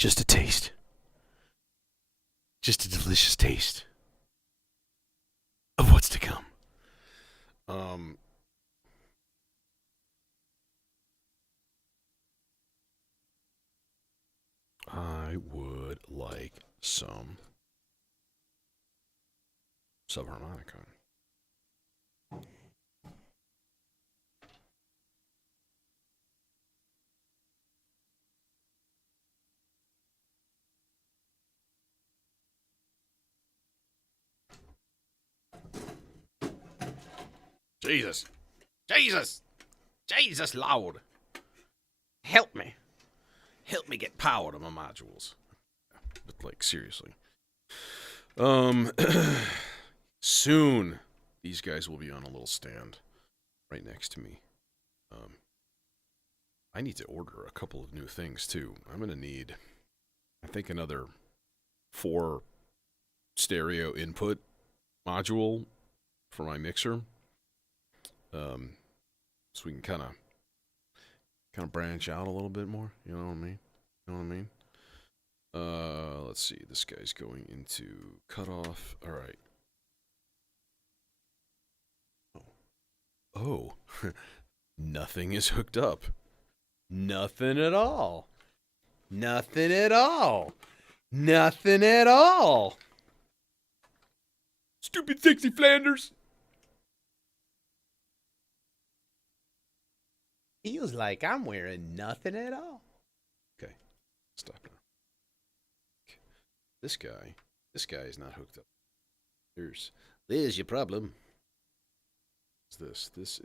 Just a taste. Just a delicious taste of what's to come. I would like some subharmonica. Jesus. Jesus. Jesus, Lord. Help me. Help me get power to my modules. But, like, seriously. Soon, these guys will be on a little stand right next to me. I need to order a couple of new things, too. I'm going to need, I think, another 4 stereo input module for my mixer. So we can kind of branch out a little bit more. You know what I mean? Let's see. This guy's going into cutoff. All right. Oh, nothing is hooked up. Nothing at all. Nothing at all. Nothing at all. Stupid sexy Flanders. Feels like I'm wearing nothing at all. Okay, stop now. Okay. This guy is not hooked up. There's your problem. What's this? This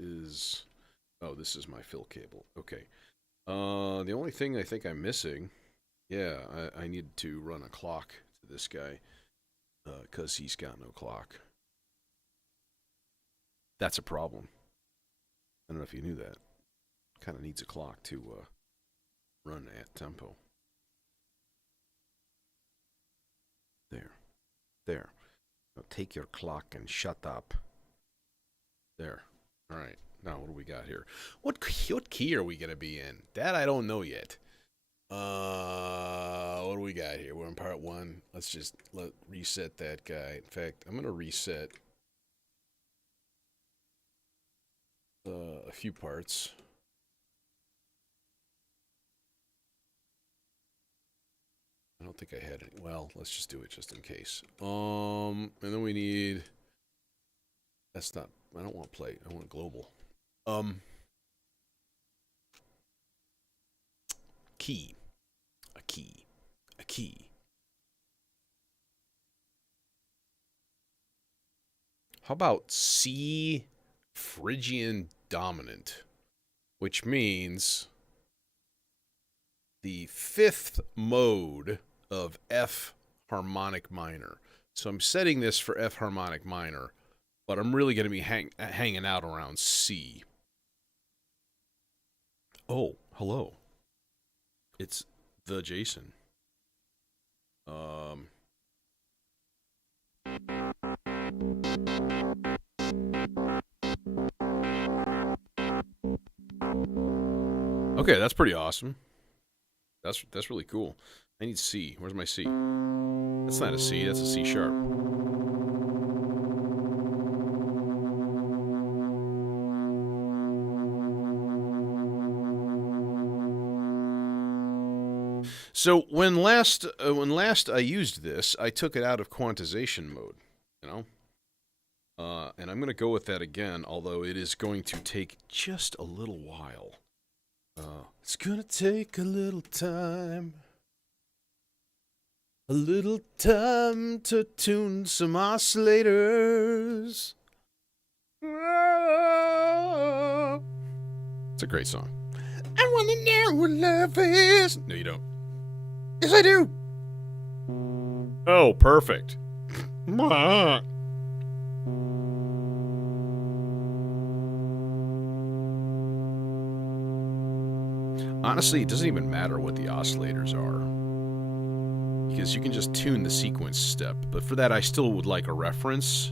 is my fill cable. Okay. The only thing I think I'm missing, I need to run a clock to this guy, because he's got no clock. That's a problem. I don't know if you knew that. Kind of needs a clock to run at tempo. There. Now take your clock and shut up. There. All right. Now what do we got here? What key are we gonna be in? That I don't know yet. What do we got here? We're in part 1. Let's just reset that guy. In fact, I'm gonna reset a few parts. I don't think I had it. Well, let's just do it just in case. And then we need. That's not. I don't want plate. I want global. Key. A key. How about C Phrygian dominant, which means the 5th mode of F harmonic minor. So I'm setting this for F harmonic minor, but I'm really going to be hanging out around C. Oh, hello. It's the Jason. Okay, that's pretty awesome. That's really cool. I need C. Where's my C? That's not a C. That's a C sharp. So when last I used this, I took it out of quantization mode, you know? And I'm going to go with that again, although it is going to take just a little while. It's going to take a little time. A little time to tune some oscillators. It's a great song. I want to know what love is. No, you don't. Yes, I do. Oh, perfect. Honestly, it doesn't even matter what the oscillators are, because you can just tune the sequence step. But for that, I still would like a reference.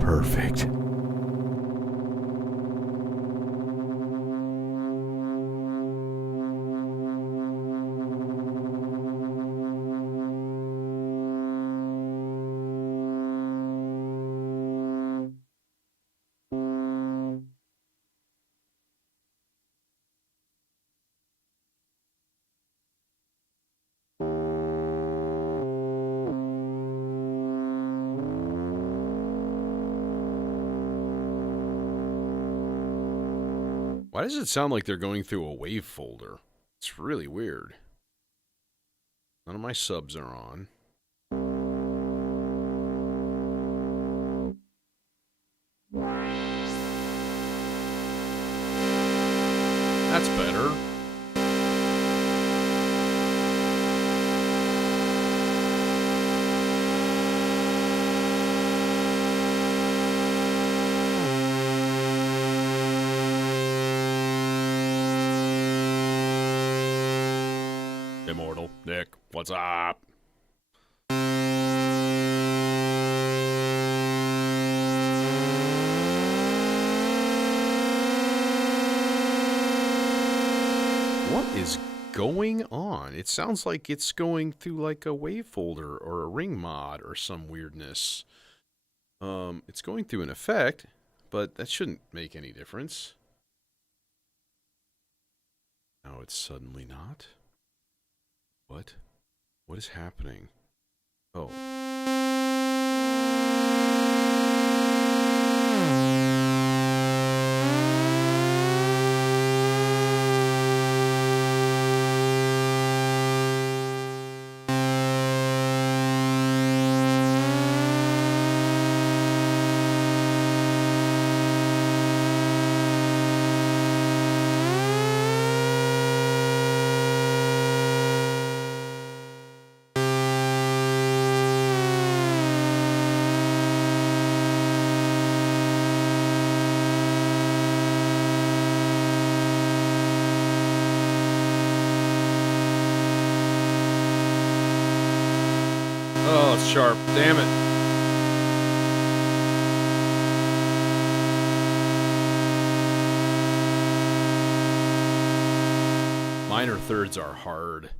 Perfect. Why does it sound like they're going through a wave folder? It's really weird. None of my subs are on. That's better. Immortal Nick, what's up? What is going on? It sounds like it's going through like a wave folder or a ring mod or some weirdness. It's going through an effect, but that shouldn't make any difference. Now it's suddenly not. What? What is happening? Oh. Oh, it's sharp. Damn it. Minor thirds are hard.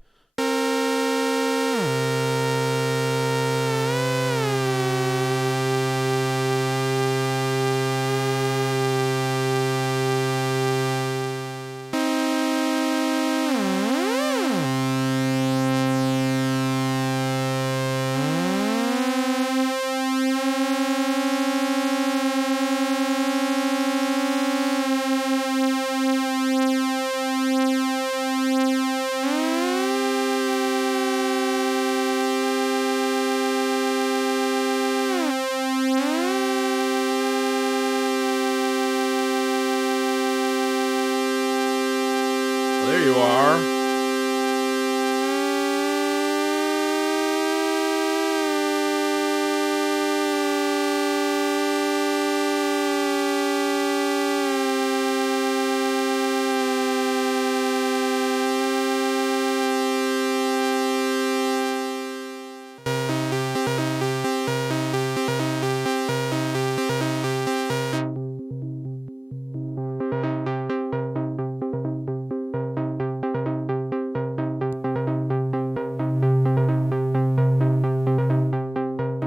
There you are.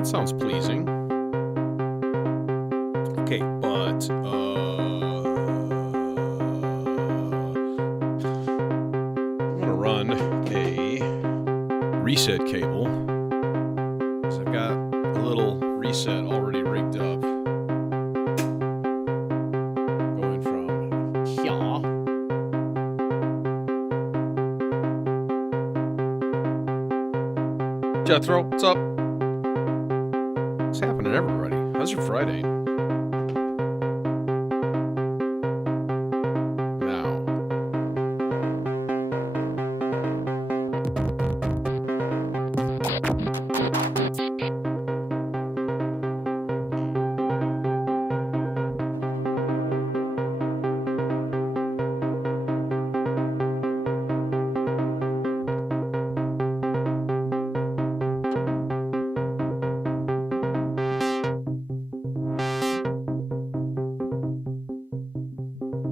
Sounds pleasing. Okay, but I'm gonna run a reset cable. So I've got a little reset already rigged up. Going from here. Jethro, what's up? What's happening, everybody? How's your Friday? Now.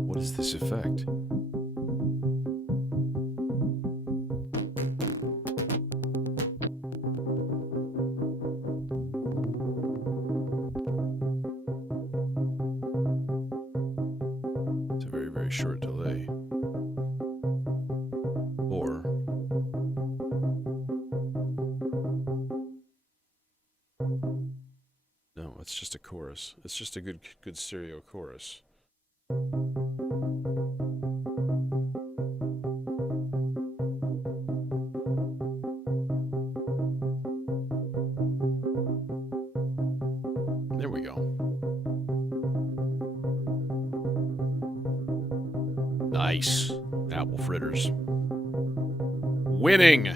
What is this effect? It's a very, very short delay. Or no, it's just a chorus. It's just a good stereo chorus. Nice. Apple fritters. Winning!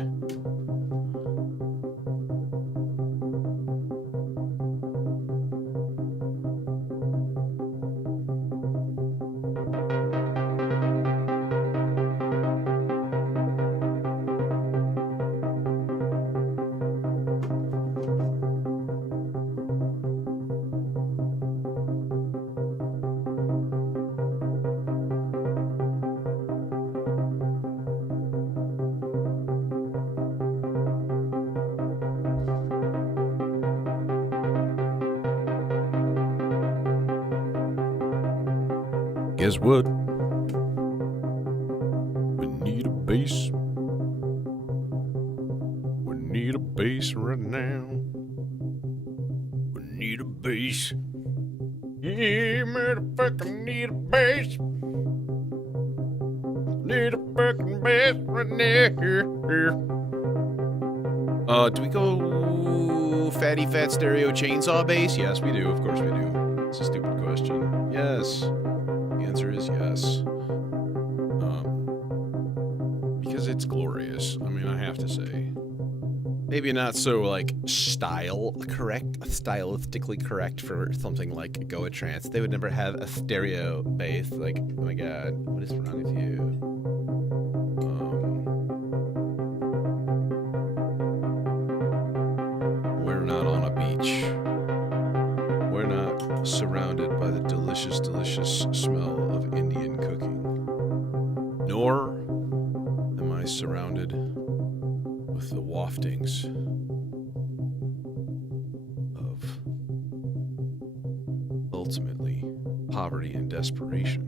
Guess what? We need a bass. We need a bass right now. We need a bass. Yeah, motherfucker, need a bass. Need a fucking bass right now. Do we go fatty fat stereo chainsaw bass? Yes, we do. Of course we do. It's a stupid question. Yes. The answer is yes. Because it's glorious. I mean, I have to say. Maybe not so, like, stylistically correct for something like Goa Trance. They would never have a stereo bass. Like, oh my god, what is wrong with you? We're not on a beach. We're not surrounded by the delicious, delicious smell of Indian cooking. Nor am I surrounded with the waftings of ultimately poverty and desperation.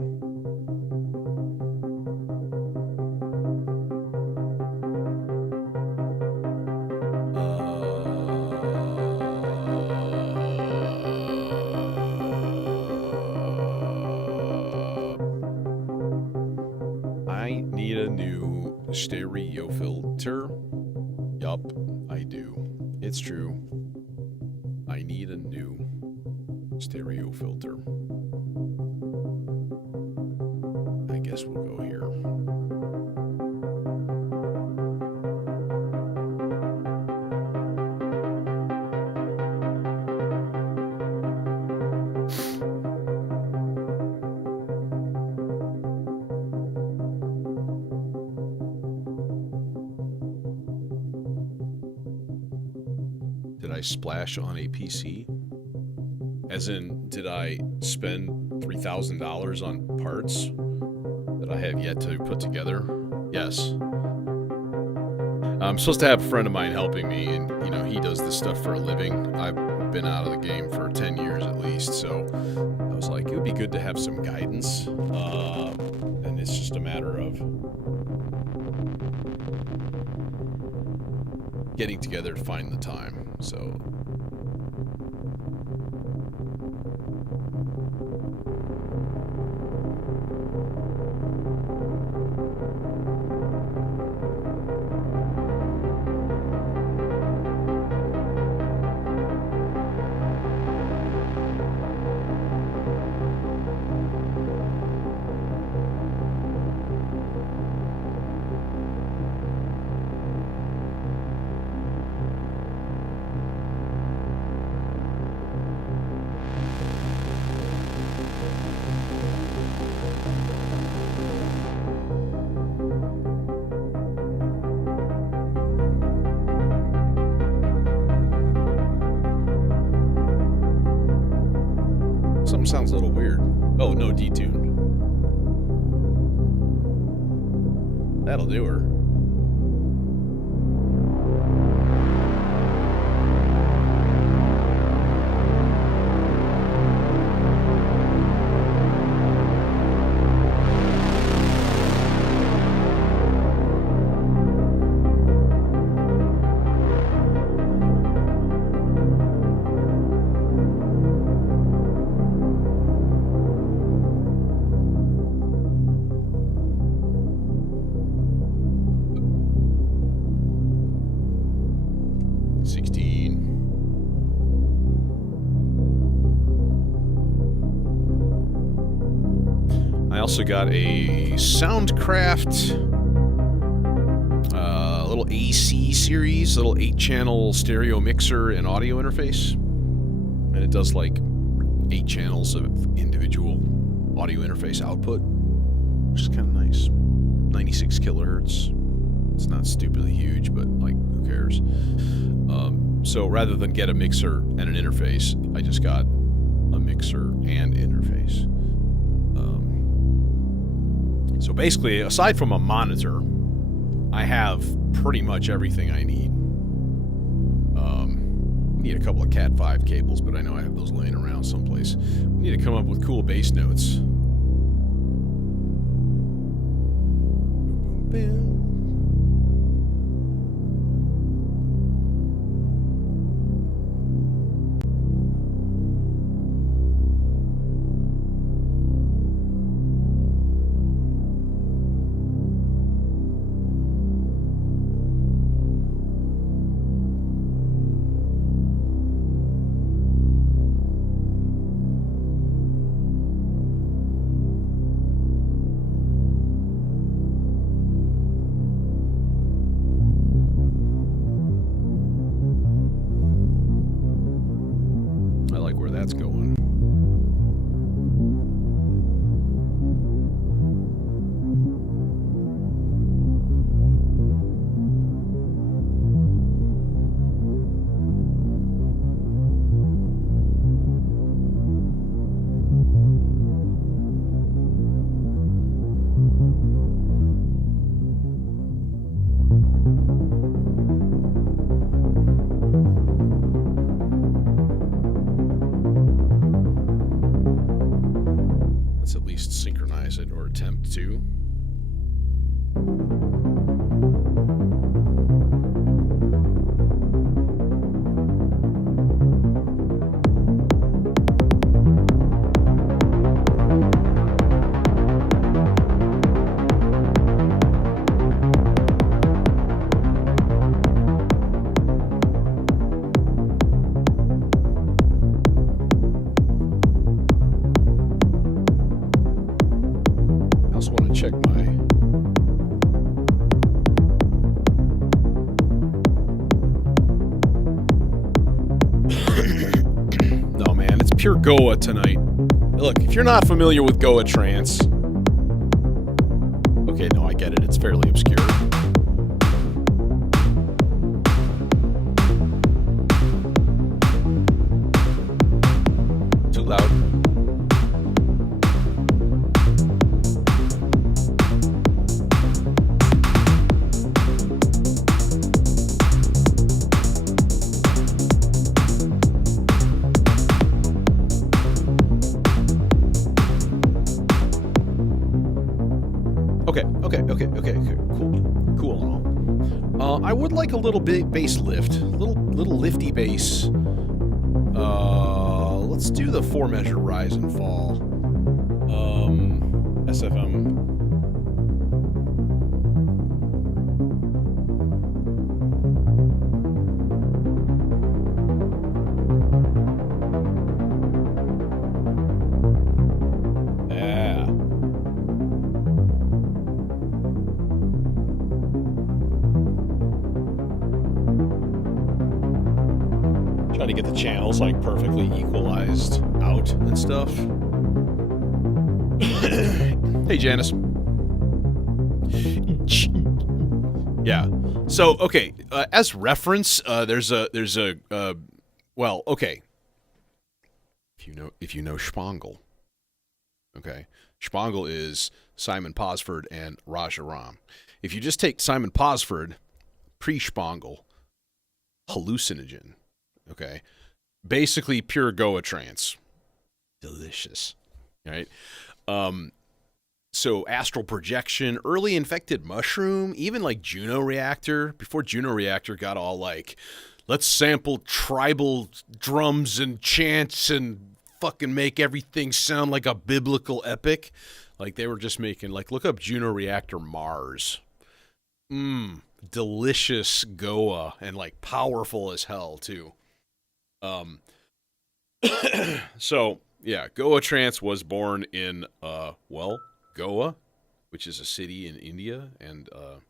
I need a new stereo filter. Yup, I do. It's true. I need a new stereo filter. I guess we'll go here. Did I splash on a PC? As in, did I spend $3,000 on parts that I have yet to put together? Yes. I'm supposed to have a friend of mine helping me, and, you know, he does this stuff for a living. I've been out of the game for 10 years at least, so I was like, it would be good to have some guidance. And it's just a matter of getting together to find the time. So something sounds a little weird. Oh, no, detuned. That'll do her. also got a Soundcraft little AC series, little 8-channel stereo mixer and audio interface. And it does like 8 channels of individual audio interface output, which is kind of nice. 96 kilohertz. It's not stupidly huge, but like, who cares? So rather than get a mixer and an interface, I just got a mixer and interface. So basically, aside from a monitor, I have pretty much everything I need. Need a couple of Cat 5 cables, but I know I have those laying around someplace. We need to come up with cool bass notes. Boom, boom, boom. Pure Goa tonight. Look, if you're not familiar with Goa trance, okay, no, I get it. It's fairly obscure. Too loud. Okay, cool and all. I would like a little bit bass lift, little lifty bass. Let's do the 4-measure rise and fall. SFM. To get the channels like perfectly equalized out and stuff. Hey, Janice. Yeah. So okay, as reference, there's a well, okay. If you know Spangel, okay, Spangel is Simon Posford and Raja Ram. If you just take Simon Posford, pre-Spangel, hallucinogen. Okay, basically pure Goa trance, delicious, right? So astral projection, early infected mushroom, even like Juno Reactor. Before Juno Reactor got all like, let's sample tribal drums and chants and fucking make everything sound like a biblical epic. Like they were just making like, look up Juno Reactor Mars. Delicious Goa and like powerful as hell too. So yeah, Goa trance was born in Goa, which is a city in India, and a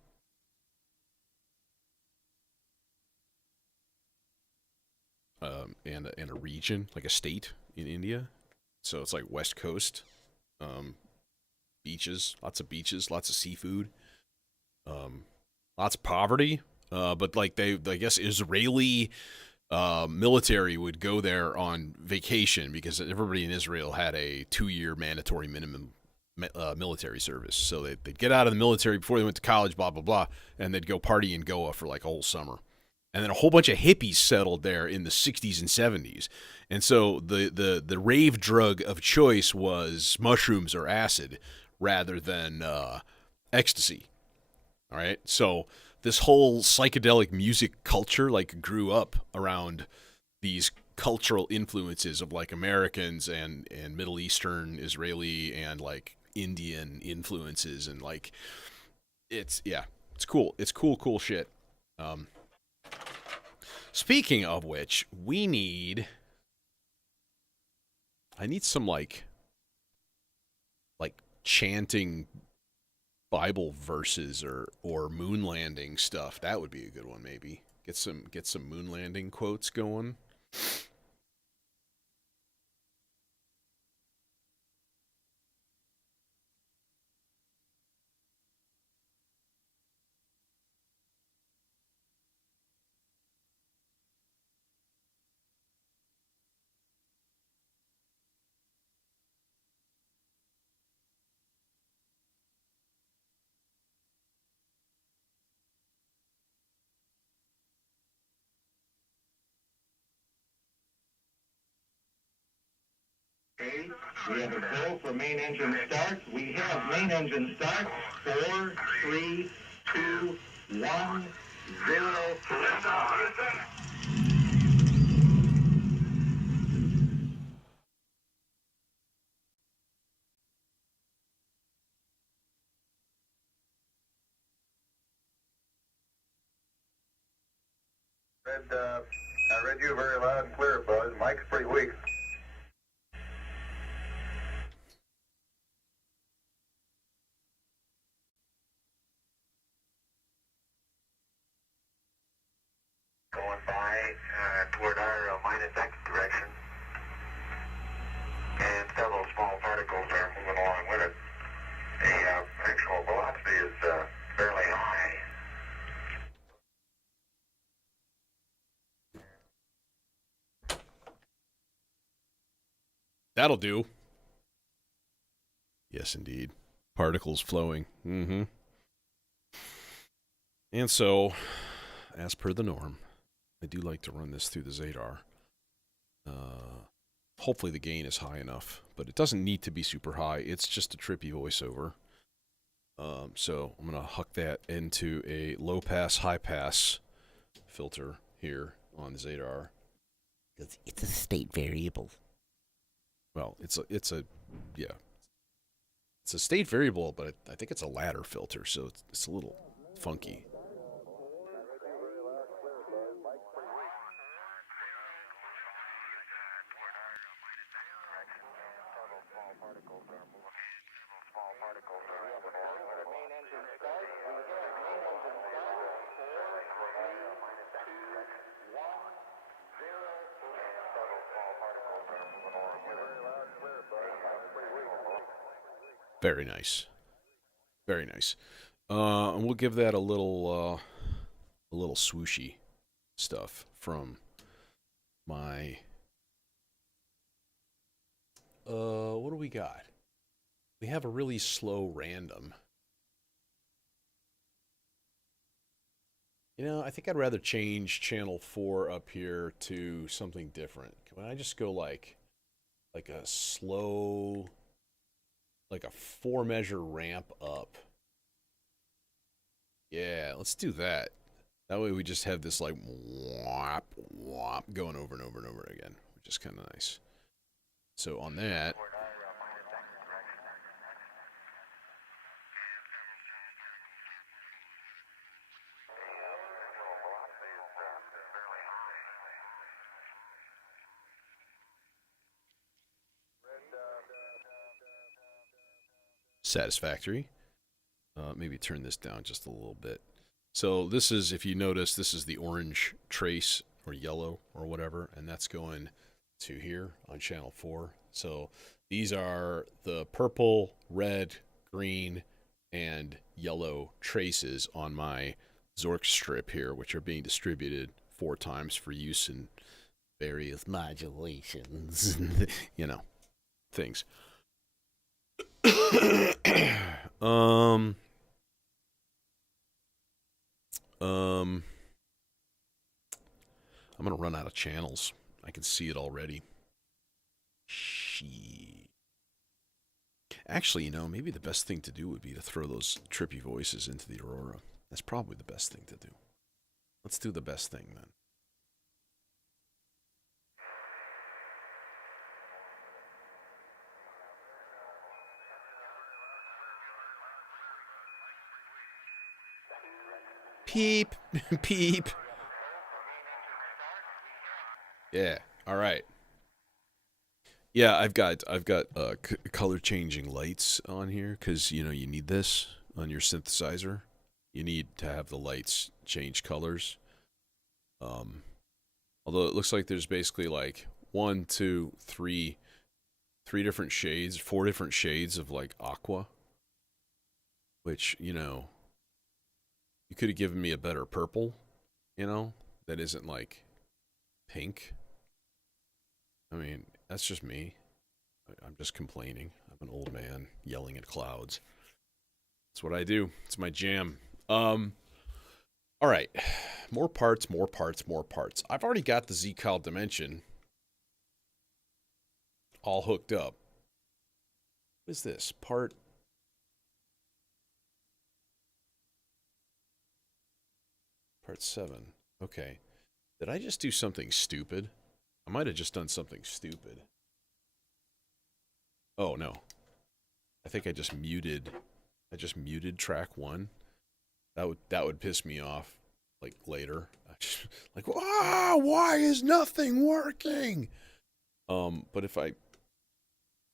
region, like a state in India. So it's like West Coast, um, beaches, lots of seafood, um, lots of poverty. But like I guess Israeli military would go there on vacation because everybody in Israel had a 2-year mandatory minimum military service. So they'd get out of the military before they went to college, blah, blah, blah, and they'd go party in Goa for like a whole summer. And then a whole bunch of hippies settled there in the 60s and 70s. And so the rave drug of choice was mushrooms or acid rather than ecstasy. All right. So this whole psychedelic music culture like grew up around these cultural influences of like Americans and Middle Eastern, Israeli, and like Indian influences, and like it's cool. It's cool shit. Um, Speaking of which, I need some like chanting Bible verses or moon landing stuff. That would be a good one maybe. Get some moon landing quotes going. Okay, we have a go for main engine start. We have main engine start. 4, 3, 2, 1, 0. I read you very loud and clear, Buzz. Mike's pretty weak. Going by toward our minus X direction, and several small particles are moving along with it. The actual velocity is fairly high. That'll do. Yes, indeed. Particles flowing. Mm-hmm. And so, as per the norm, I do like to run this through the Zadar. Hopefully the gain is high enough, but it doesn't need to be super high. It's just a trippy voiceover. So I'm going to huck that into a low pass, high pass filter here on the Zadar. It's a state variable. Well, yeah, it's a state variable, but I think it's a ladder filter, so it's a little funky. Very nice. Very nice. And we'll give that a little swooshy stuff from my what do we got? We have a really slow random. I think I'd rather change channel 4 up here to something different. Can I just go like a slow, like a 4 measure ramp up? Yeah, let's do that. That way we just have this like whop whop going over and over and over again, which is kind of nice. So on that, Satisfactory. Maybe turn this down just a little bit. So this is, if you notice, this is the orange trace or yellow or whatever, and that's going to here on channel 4. So these are the purple, red, green, and yellow traces on my Zork strip here, which are being distributed 4 times for use in various modulations, you know, things. I'm gonna run out of channels. I can see it already. Actually, you know, maybe the best thing to do would be to throw those trippy voices into the Aurora. That's probably the best thing to do. Let's do the best thing then. Peep, peep. Yeah. All right. Yeah, I've got color changing lights on here because you know you need this on your synthesizer. You need to have the lights change colors. Although it looks like there's basically like 1, 2, 3 different shades, 4 different shades of like aqua. Which, you know, you could have given me a better purple, you know, that isn't like pink. I mean, that's just me. I'm just complaining. I'm an old man yelling at clouds. That's what I do. It's my jam. All right. More parts. I've already got the Z-Cal Dimension all hooked up. What is this? Part 7. Okay. Did I just do something stupid? I might have just done something stupid. Oh, no. I think I just muted track 1. That would piss me off, like, later. Like, why is nothing working? But if I...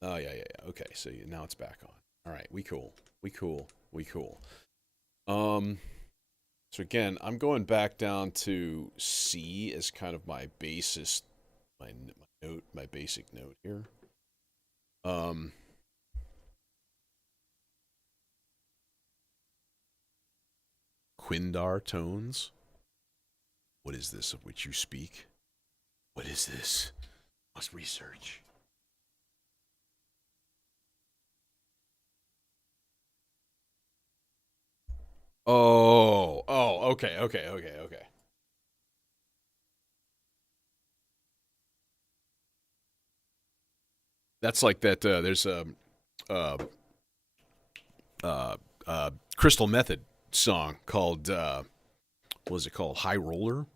Oh, yeah. Okay, so now it's back on. All right, we cool. So again, I'm going back down to C as kind of my basis, my basic note here. Quindar tones. What is this of which you speak? What is this? Must research. Oh, okay. That's like that. There's a Crystal Method song called what was it called? High Roller.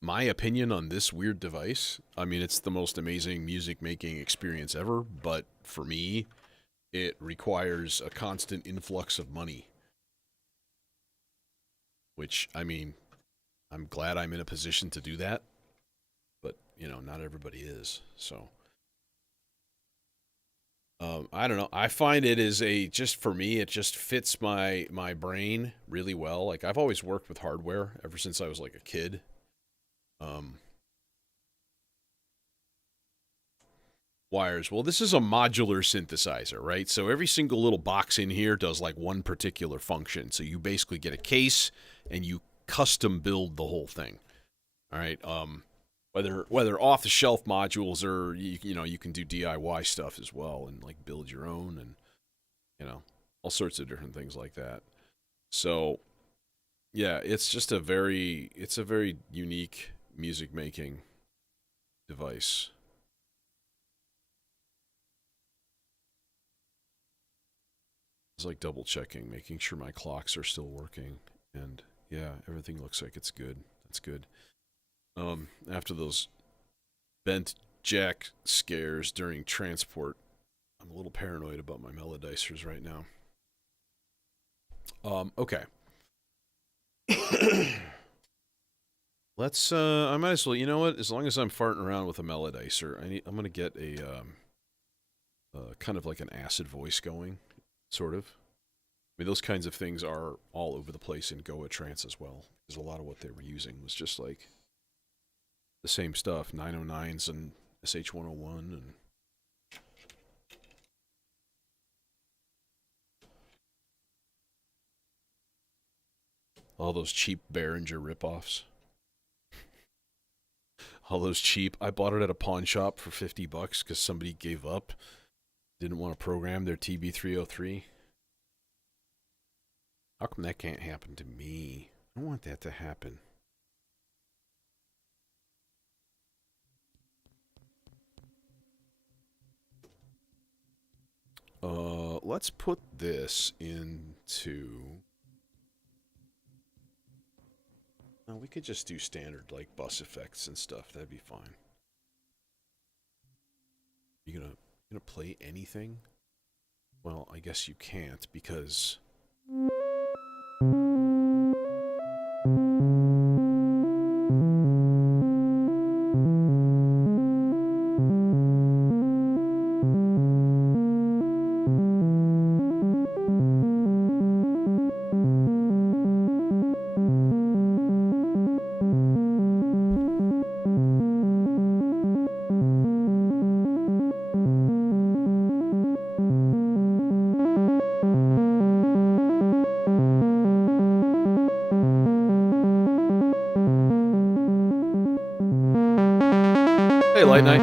My opinion on this weird device. I mean, it's the most amazing music making experience ever, but for me, it requires a constant influx of money. Which, I mean, I'm glad I'm in a position to do that. But, you know, not everybody is. So, I don't know. I find it is just for me, it just fits my brain really well. Like, I've always worked with hardware ever since I was like a kid. Wires. Well, this is a modular synthesizer, right? So every single little box in here does like one particular function. So you basically get a case and you custom build the whole thing. All right. Whether off the shelf modules or you know you can do DIY stuff as well and like build your own and you know all sorts of different things like that. So yeah, it's a very unique music making device. It's like double checking, making sure my clocks are still working, and yeah, everything looks like it's good. That's good. After those bent jack scares during transport, I'm a little paranoid about my melodicers right now. Okay. Let's I might as well, you know what, as long as I'm farting around with a melodicer, I'm gonna get a kind of like an acid voice going, sort of. I mean, those kinds of things are all over the place in Goa Trance as well, because a lot of what they were using was just like the same stuff, 909s and SH-101 and all those cheap Behringer ripoffs. All those cheap. I bought it at a pawn shop for $50 because somebody gave up. Didn't want to program their TB303. How come that can't happen to me? I don't want that to happen. Let's put this into... Oh, we could just do standard, like, bus effects and stuff. That'd be fine. You gonna play anything? Well, I guess you can't, because... Hey, Light Night.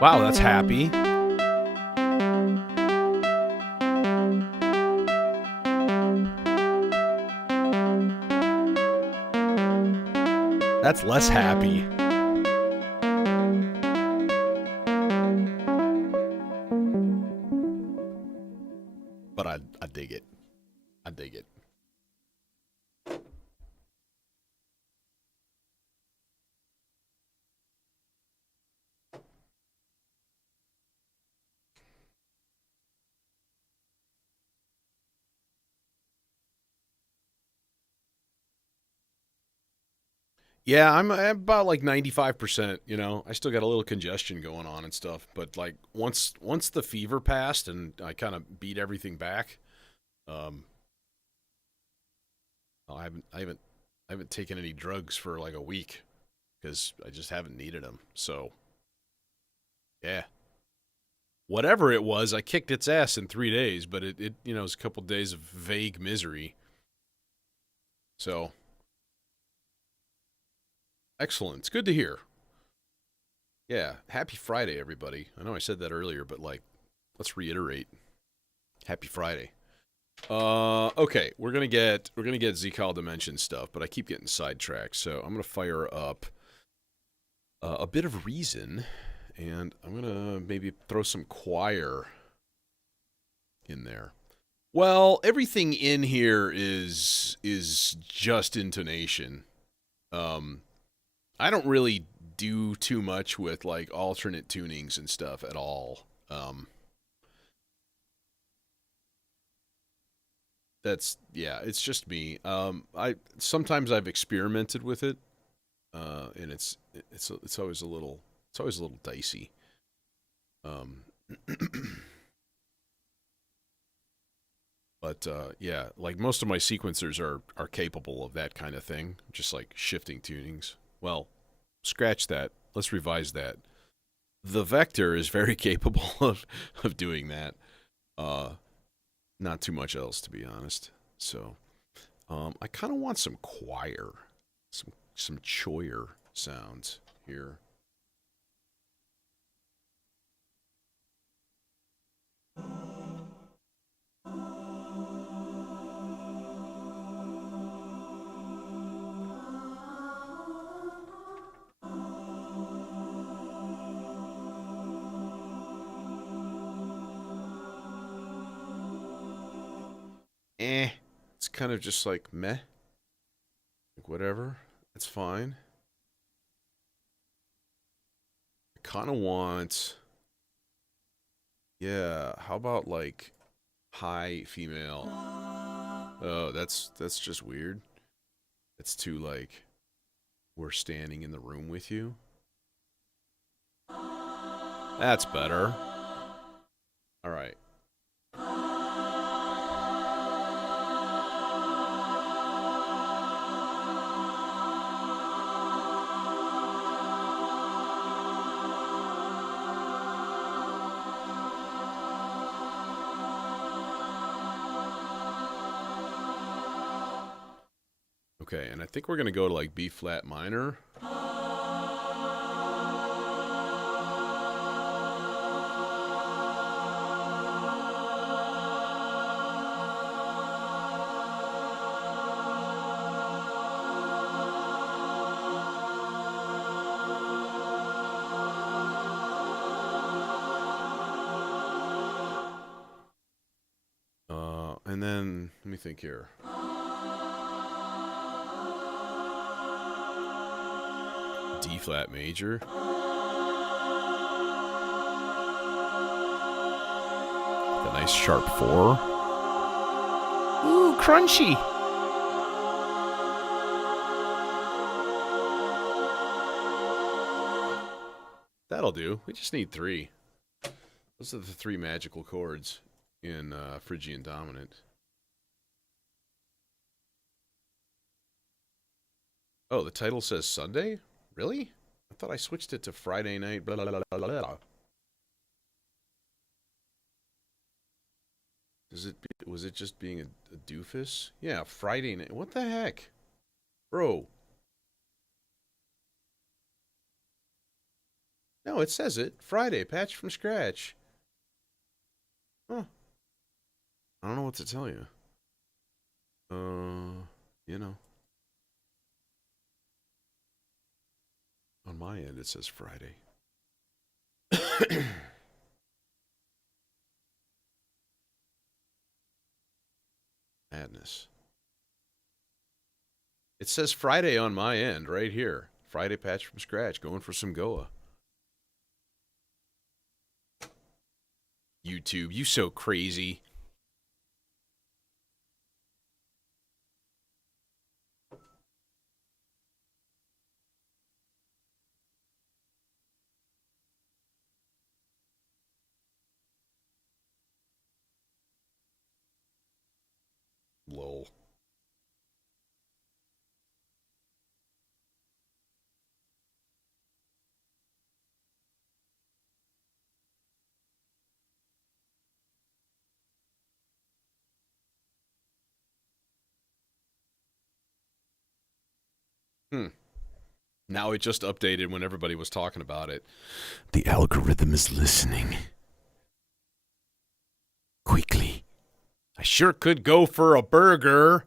Wow, that's happy. That's less happy. But I dig it. I dig it. Yeah, I'm about like 95%, you know. I still got a little congestion going on and stuff, but like once the fever passed and I kind of beat everything back, um I haven't taken any drugs for like a week cuz I just haven't needed them. So, yeah. Whatever it was, I kicked its ass in 3 days, but it you know, it was a couple days of vague misery. So, excellent. It's good to hear. Yeah, happy Friday, everybody. I know I said that earlier, but like, let's reiterate. Happy Friday. Okay, we're gonna get Zcal Dimension stuff, but I keep getting sidetracked, so I'm gonna fire up a bit of Reason, and I'm gonna maybe throw some Choir in there. Well, everything in here is just intonation. I don't really do too much with like alternate tunings and stuff at all. It's just me. I've experimented with it, and it's always a little dicey. But yeah, like most of my sequencers are capable of that kind of thing, just like shifting tunings. Well, scratch that. Let's revise that. The Vector is very capable of doing that. Not too much else, to be honest. So, I kind of want some choir, some choir sounds here. It's kind of just like meh. Like whatever. That's fine. I kind of want... Yeah, how about like high female? Oh, that's just weird. It's too like we're standing in the room with you. That's better. All right. Okay, and I think we're gonna go to like B flat minor. And then let me think here. D flat major. The nice sharp 4. Ooh, crunchy. That'll do. We just need 3. Those are the 3 magical chords in Phrygian dominant. Oh, the title says Sunday? Really? I thought I switched it to Friday night. Blah, blah, blah, blah, blah. Was it just being a doofus? Yeah, Friday night. What the heck? Bro. No, it says it. Friday, patch from scratch. Huh. I don't know what to tell you. You know. On my end, it says Friday. Madness. It says Friday on my end, right here. Friday patch from scratch, going for some Goa. YouTube, you so crazy. Lol. Now it just updated when everybody was talking about it. The algorithm is listening. Quickly. I sure could go for a burger.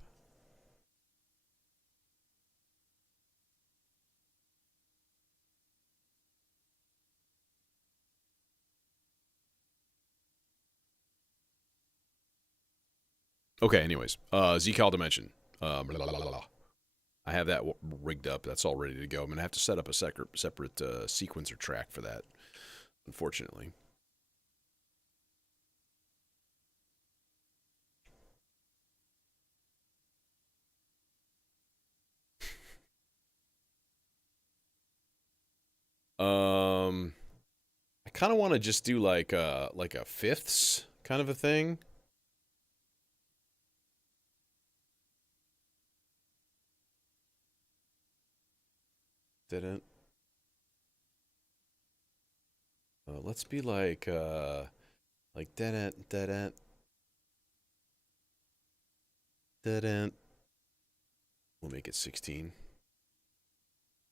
Okay, anyways. Zcal Dimension. Blah, blah, blah, blah. I have that rigged up. That's all ready to go. I'm going to have to set up a separate sequencer track for that, unfortunately. I kind of want to just do like a fifths kind of a thing. Didn't. Let's be like didn't. We'll make it 16.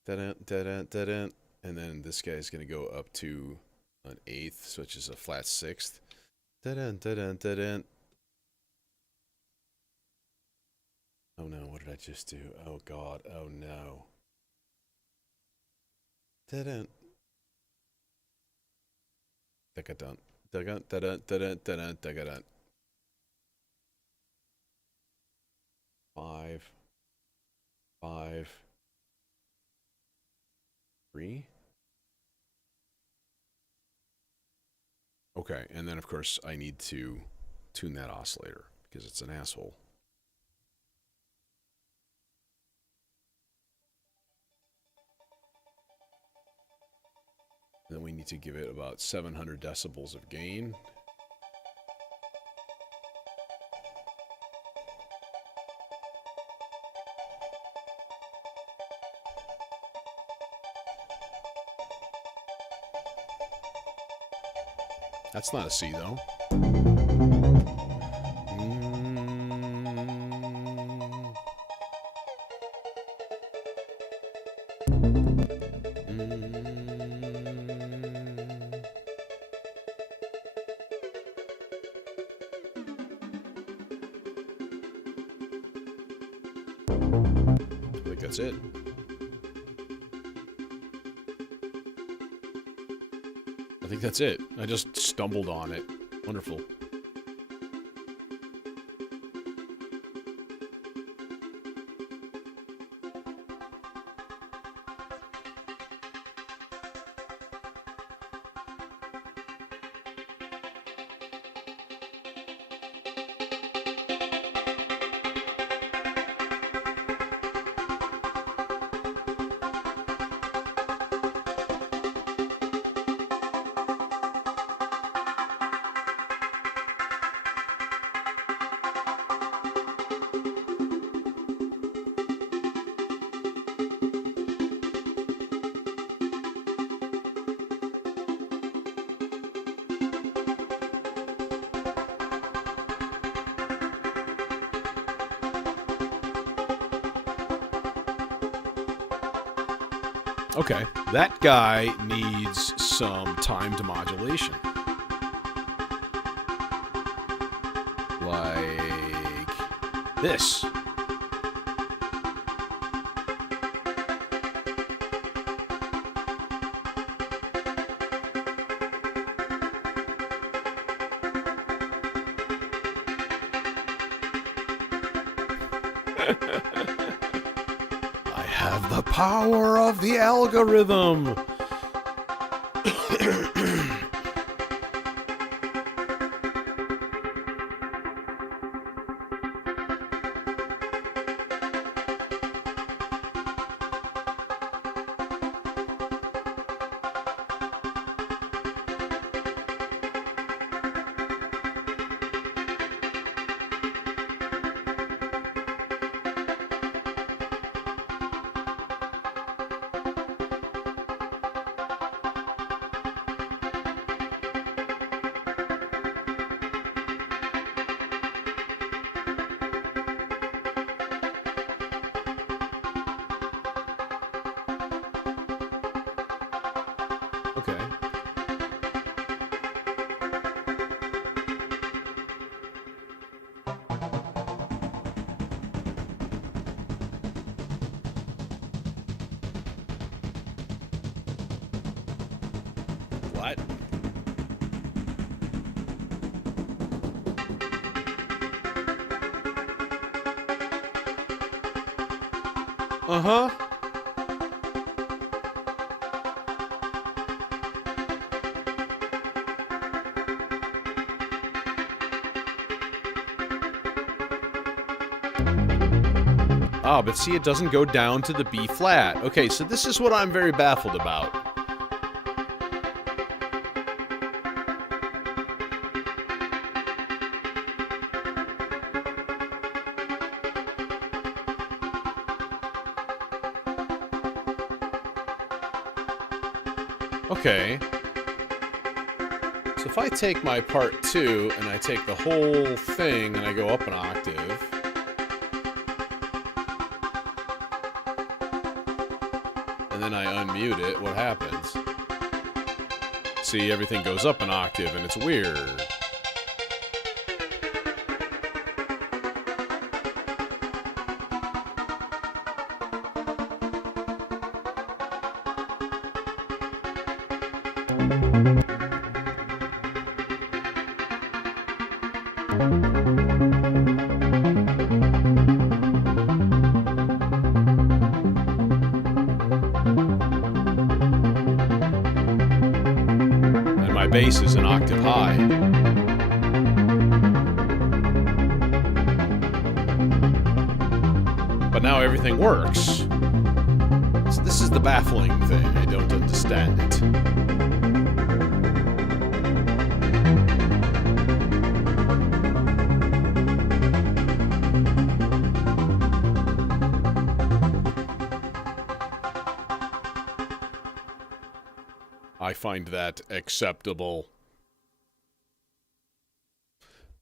Didn't. And then this guy's gonna go up to an 8th, which is a flat 6th. Didn't. Oh no, what did I just do? Oh god, oh no. Didn't. Decadent. 5, 5, 3. Okay, and then of course I need to tune that oscillator because it's an asshole. Then we need to give it about 700 decibels of gain. That's not a C, though. I think that's it. I think that's it. I just stumbled on it. Wonderful. Okay, that guy needs some timed modulation. Like this. Have the power of the algorithm. Okay. What? Uh-huh. Ah, but see, it doesn't go down to the B flat. Okay, so this is what I'm very baffled about. Okay. So if I take my part 2 and I take the whole thing and I go up an octave... and then I unmute it, what happens? See, everything goes up an octave and it's weird. my bass is an octave high. But now everything works. So this is the baffling thing. I don't understand it. I find that acceptable.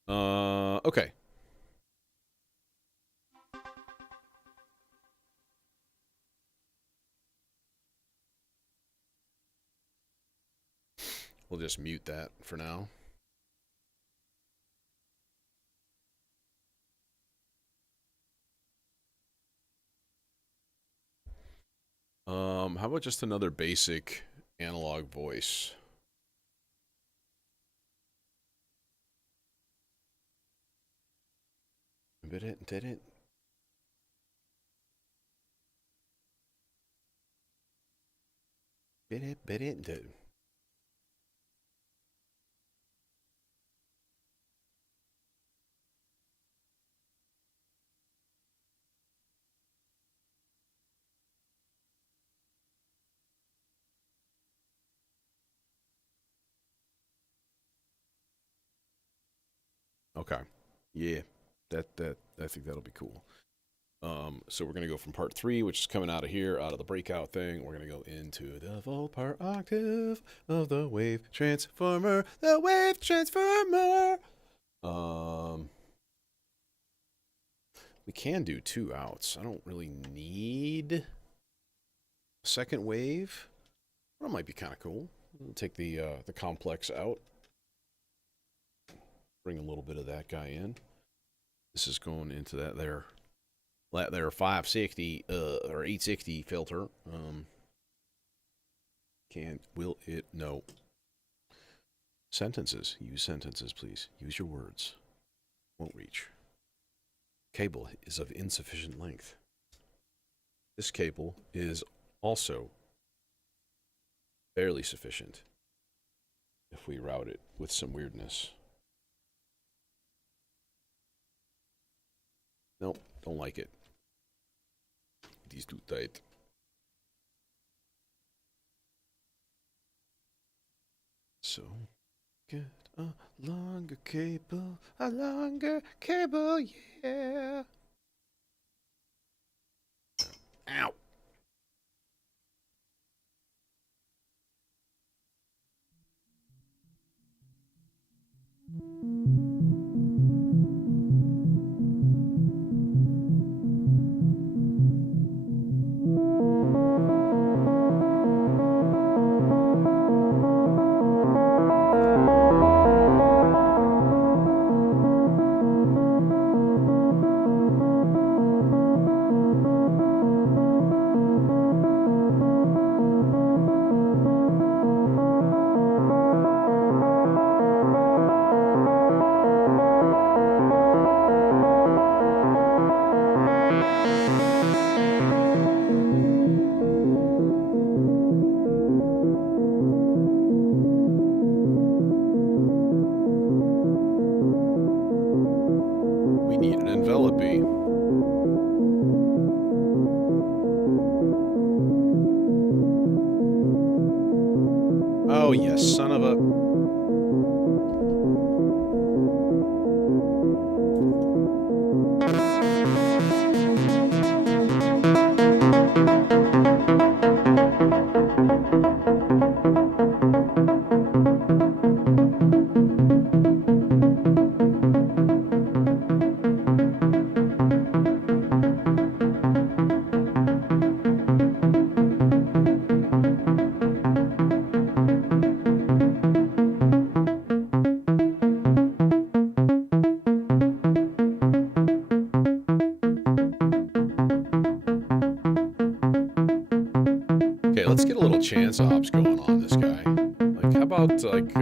Okay. We'll just mute that for now. How about just another basic analog voice? Did it? Okay. Yeah. I think that'll be cool. So we're gonna go from part 3, which is coming out of here, out of the breakout thing. We're gonna go into the full part octave of the wave transformer. The wave transformer. We can do 2 outs. I don't really need a second wave. That might be kind of cool. We'll take the complex out. Bring a little bit of that guy in. This is going into that there 560 or 860 filter. Will it? No. Sentences. Use sentences, please. Use your words. Won't reach. Cable is of insufficient length. This cable is also barely sufficient if we route it with some weirdness. Nope, don't like it. It is too tight. So, get a longer cable, yeah. Ow. Oh, you son of a... Okay, let's get a little chance ops going on this guy. Like, how about, like,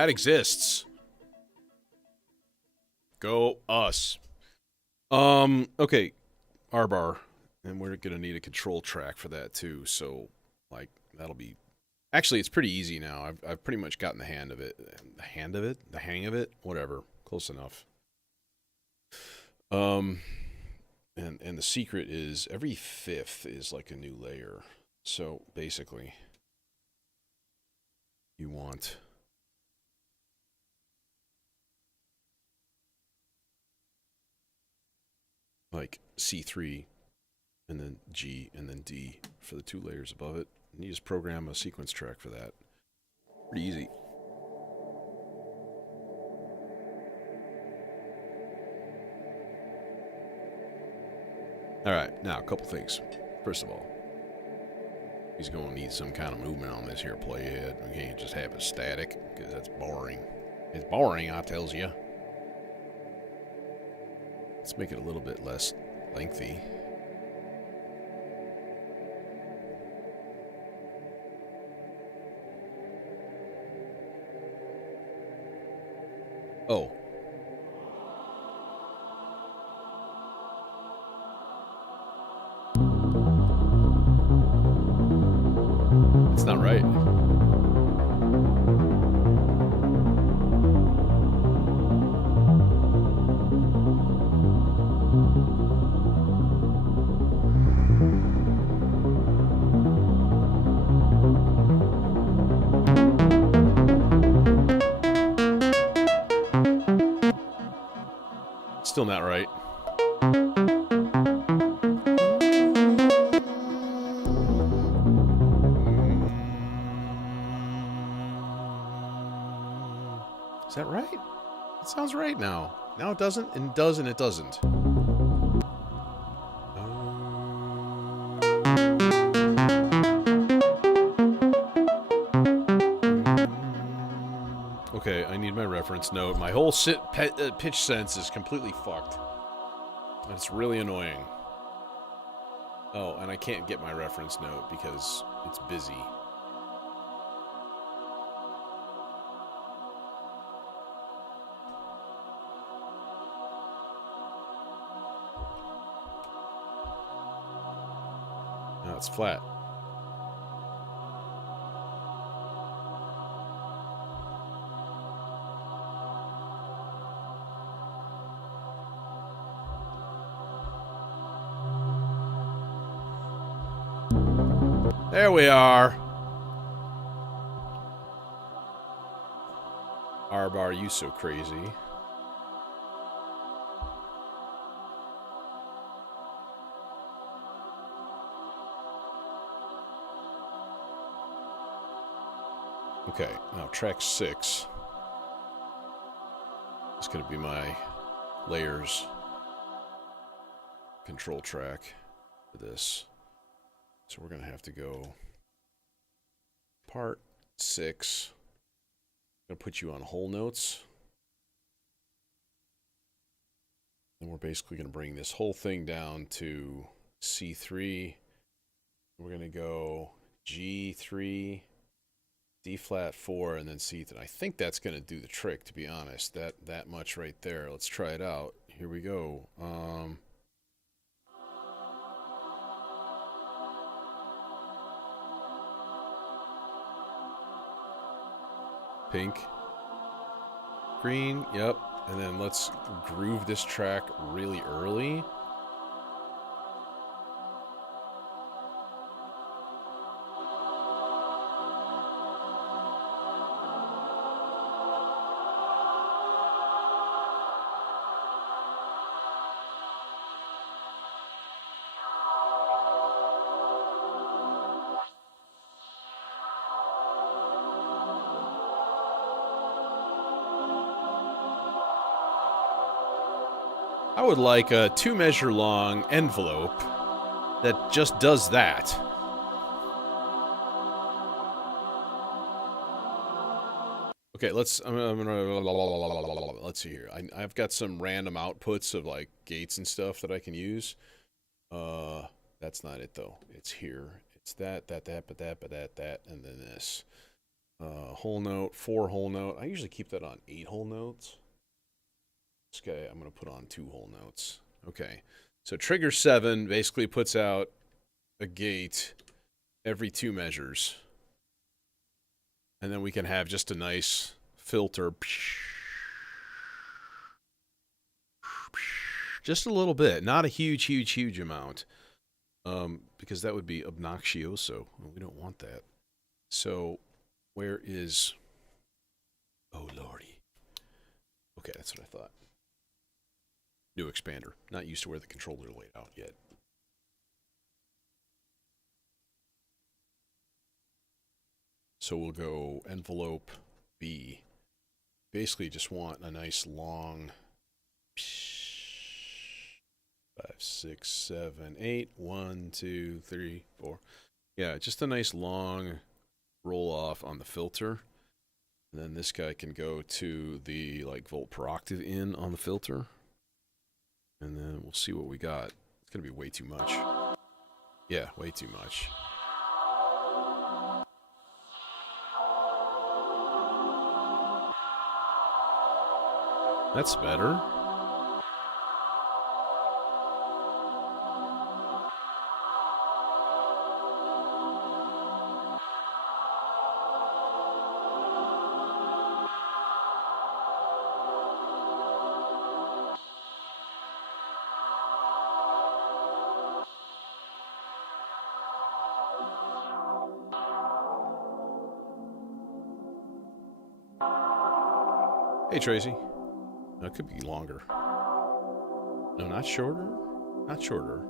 That exists. Go us. Okay. R-bar. And we're going to need a control track for that too. So, like, that'll be... Actually, it's pretty easy now. I've pretty much gotten the hang of it. The hang of it? Whatever. Close enough. And the secret is every fifth is like a new layer. So, basically, you want... like C3, and then G, and then D for the 2 layers above it. And you just program a sequence track for that. Pretty easy. Alright, now a couple things. First of all, he's going to need some kind of movement on this here playhead. We can't just have it static, because that's boring. It's boring, I tells you. Let's make it a little bit less lengthy. Oh. It's not right. Still not right. Is that right? It sounds right now. Now it doesn't, and it does, and it doesn't. Okay, I need my reference note. My whole pitch sense is completely fucked. It's really annoying. Oh, and I can't get my reference note because it's busy. No, it's flat. There we are. R-bar, you so crazy. Okay, now track 6 is going to be my layers control track for this. So we're going to have to go part 6. I'm going to put you on whole notes. And we're basically going to bring this whole thing down to C3. We're going to go G3, D flat 4, and then C3. I think that's going to do the trick, to be honest. That much right there. Let's try it out. Here we go. Pink. Green, yep. And then let's groove this track really early. I would like a 2-measure long envelope that just does that. Okay, let's see here. I've got some random outputs of like gates and stuff that I can use. That's not it though. It's here. It's that, and then this. Whole note, 4 whole note. I usually keep that on 8 whole notes. This guy, I'm going to put on 2 whole notes. Okay. So trigger 7 basically puts out a gate every 2 measures. And then we can have just a nice filter. Just a little bit. Not a huge amount. Because that would be obnoxioso. Well, we don't want that. So, where is... Oh, lordy. Okay, that's what I thought. New expander. Not used to where the controller laid out yet. So we'll go envelope B. Basically just want a nice long 5, 6, 7, 8. 1, 2, 3, 4. Yeah, just a nice long roll off on the filter. And then this guy can go to the like volt per octave in on the filter. And then we'll see what we got. It's going to be way too much. Yeah, way too much. That's better. Hey, Tracy. No, it could be longer. No, not shorter. Not shorter.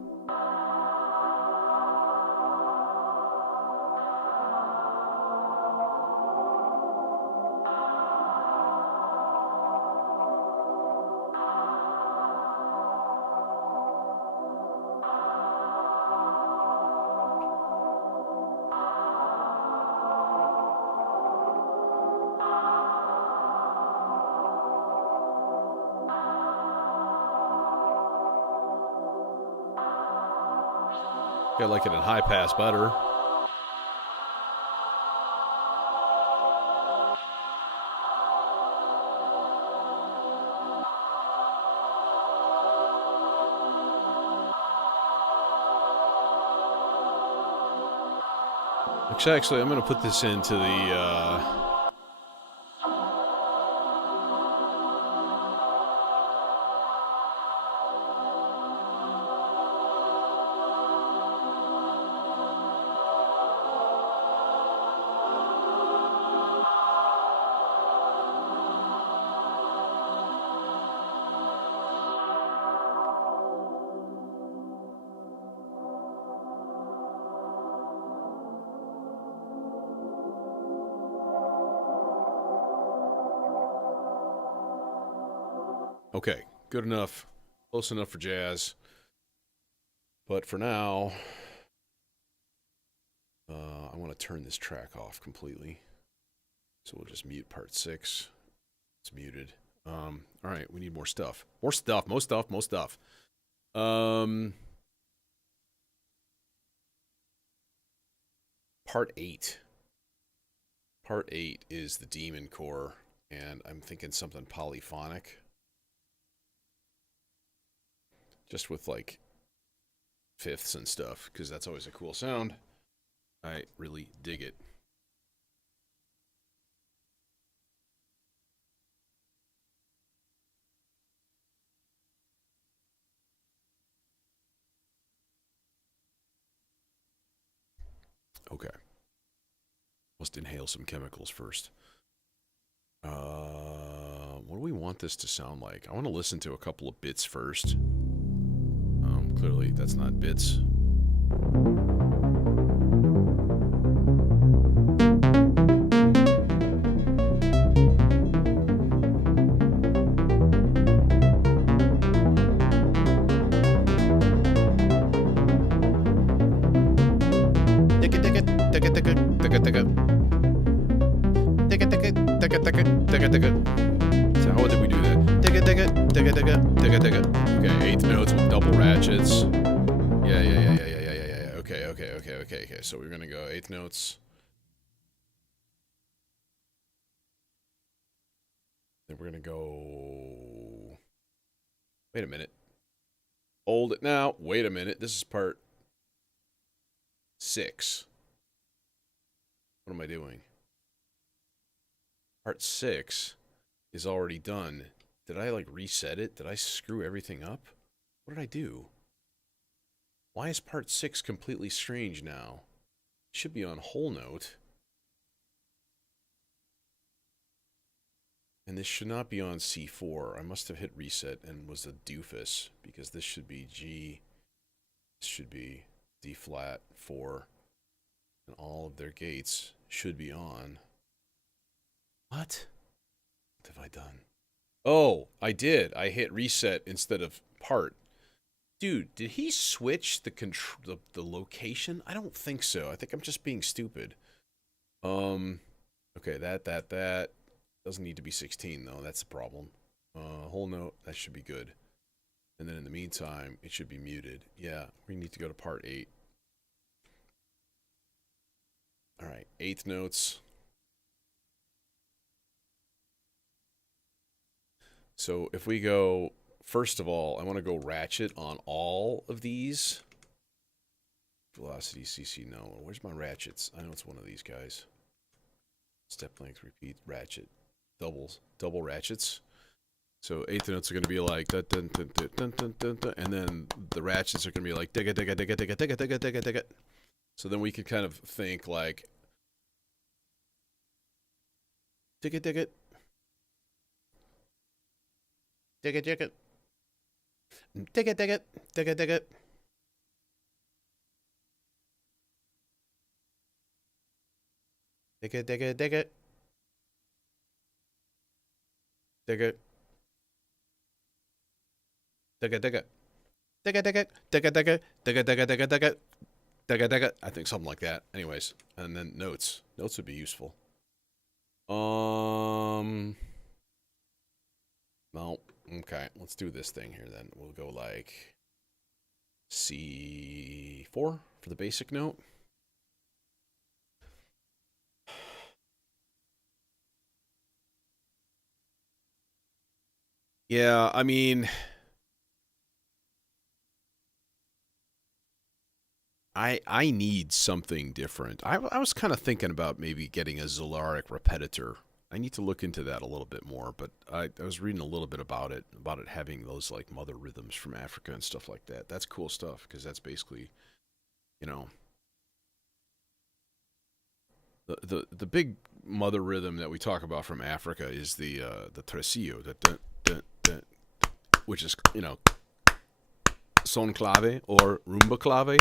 I like it in high pass better. Actually, I'm going to put this into the... Okay, good enough. Close enough for jazz. But for now, I want to turn this track off completely. So we'll just mute part 6. It's muted. All right, we need more stuff. More stuff. Part 8. Part 8 is the demon core, and I'm thinking something polyphonic. Just with like fifths and stuff, because that's always a cool sound. I really dig it. Okay. Let's inhale some chemicals first. What do we want this to sound like? I want to listen to a couple of bits first. Clearly, that's not bits. So how did we do that? Okay, eighth notes with double ratchets. Yeah. Okay. So we're gonna go eighth notes. Then we're going to go... Wait a minute. Hold it now. Wait a minute. This is part 6. What am I doing? Part 6 is already done. Did I, like, reset it? Did I screw everything up? What did I do? Why is part 6 completely strange now? It should be on whole note. And this should not be on C4. I must have hit reset and was a doofus, because this should be G. This should be D flat 4. And all of their gates should be on. What? What have I done? Oh, I did. I hit reset instead of part. Dude, did he switch the location? I don't think so. I think I'm just being stupid. Okay, that doesn't need to be 16 though. That's the problem. Whole note, that should be good. And then in the meantime, it should be muted. Yeah, we need to go to part 8. All right, 8th notes. So if we go, first of all, I want to go ratchet on all of these. Velocity, CC, no. Where's my ratchets? I know it's one of these guys. Step length, repeat, ratchet. Double ratchets. So 8th notes are going to be like, dun, dun, dun, dun, dun, dun, dun, dun, and then the ratchets are going to be like, digga, digga, digga, digga, digga, digga, digga, digga. So then we can kind of think like, digga, digga. Digga, digga. Digga, digga, digga, digga. Digga, digga, digga. Digga. Digga, digga. Digga, digga, digga, digga, digga, digga, digga, digga. Digga, digga. I think something like that. Anyways, and then notes. Notes would be useful. No. Okay, let's do this thing here then. We'll go like C4 for the basic note. Yeah, I mean, I need something different. I was kind of thinking about maybe getting a Zolaric repetitor. I need to look into that a little bit more, but I was reading a little bit about it having those like mother rhythms from Africa and stuff like that. That's cool stuff because that's basically, you know, the big mother rhythm that we talk about from Africa is the tresillo, which is, you know, son clave or rumba clave,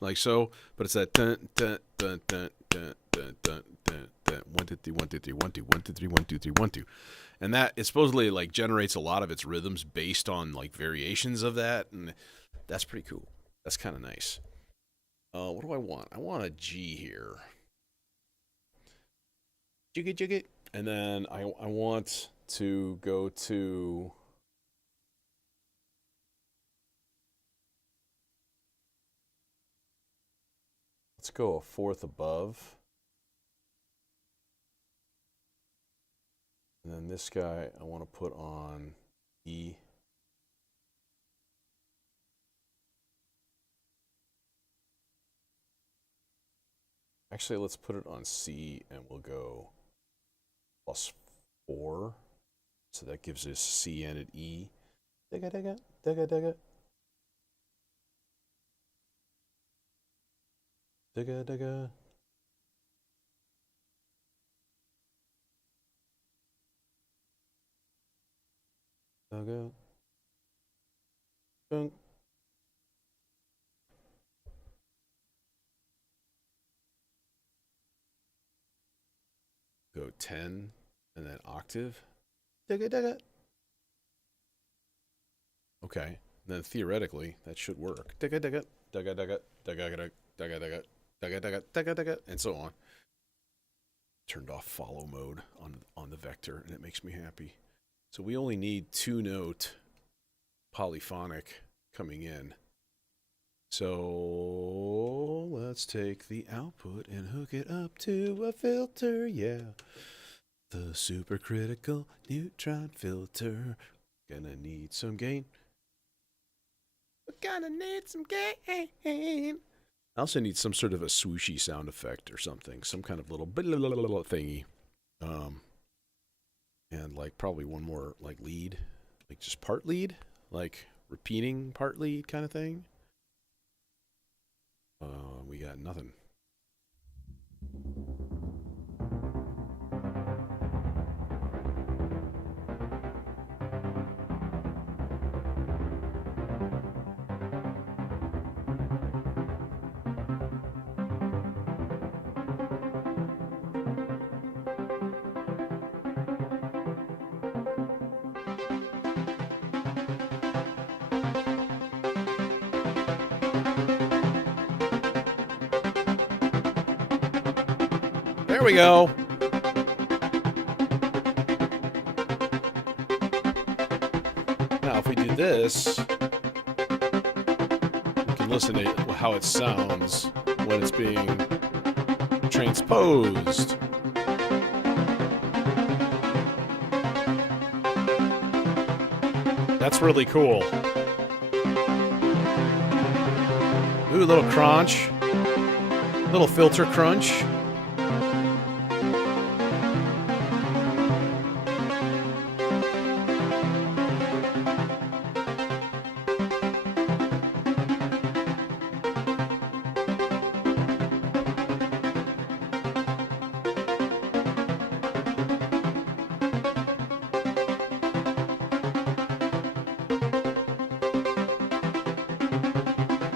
like so. But it's that dun dun dun dun dun dun dun dun dun 1 2 3 1 2 3 1 2 1 2 3 1 2 3 1 2, and that it supposedly like generates a lot of its rhythms based on like variations of that, and that's pretty cool. That's kind of nice. What do I want? I want a G here. Jiggy jiggy. And then I want to go to... Let's go a 4th above. And then this guy I want to put on E. Actually, let's put it on C and we'll go +4. So that gives us C and an E. Digga, digga, digga, digga. Digga, digga. Digga. Dunk. Go 10 and then octave. Digga, digga. Okay. And then theoretically, that should work. Digga, digga, digga, digga, digga, digga, digga, digga, digga, digga, digga, digga, and so on. Turned off follow mode on the vector, and it makes me happy. So we only need 2-note polyphonic coming in. So let's take the output and hook it up to a filter, yeah. The supercritical neutron filter. Gonna need some gain. We're gonna need some gain. I also need some sort of a swooshy sound effect or something. Some kind of little thingy. And like probably one more like lead. Like just part lead. Like repeating part lead kind of thing. We got nothing. There we go. Now, if we do this, we can listen to how it sounds when it's being transposed. That's really cool. Ooh, a little crunch. Little filter crunch.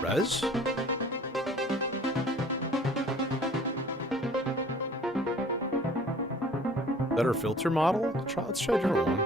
Res? Better filter model? Let's try a different one.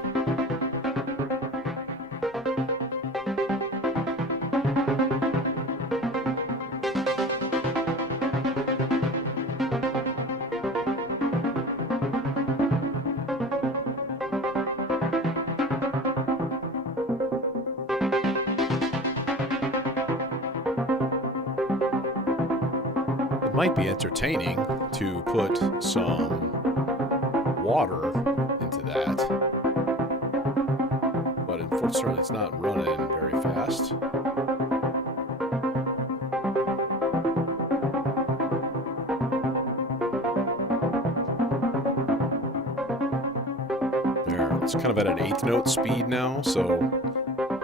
It might be entertaining to put some water into that, but unfortunately it's not running very fast. There, it's kind of at an 1/8 note speed now, so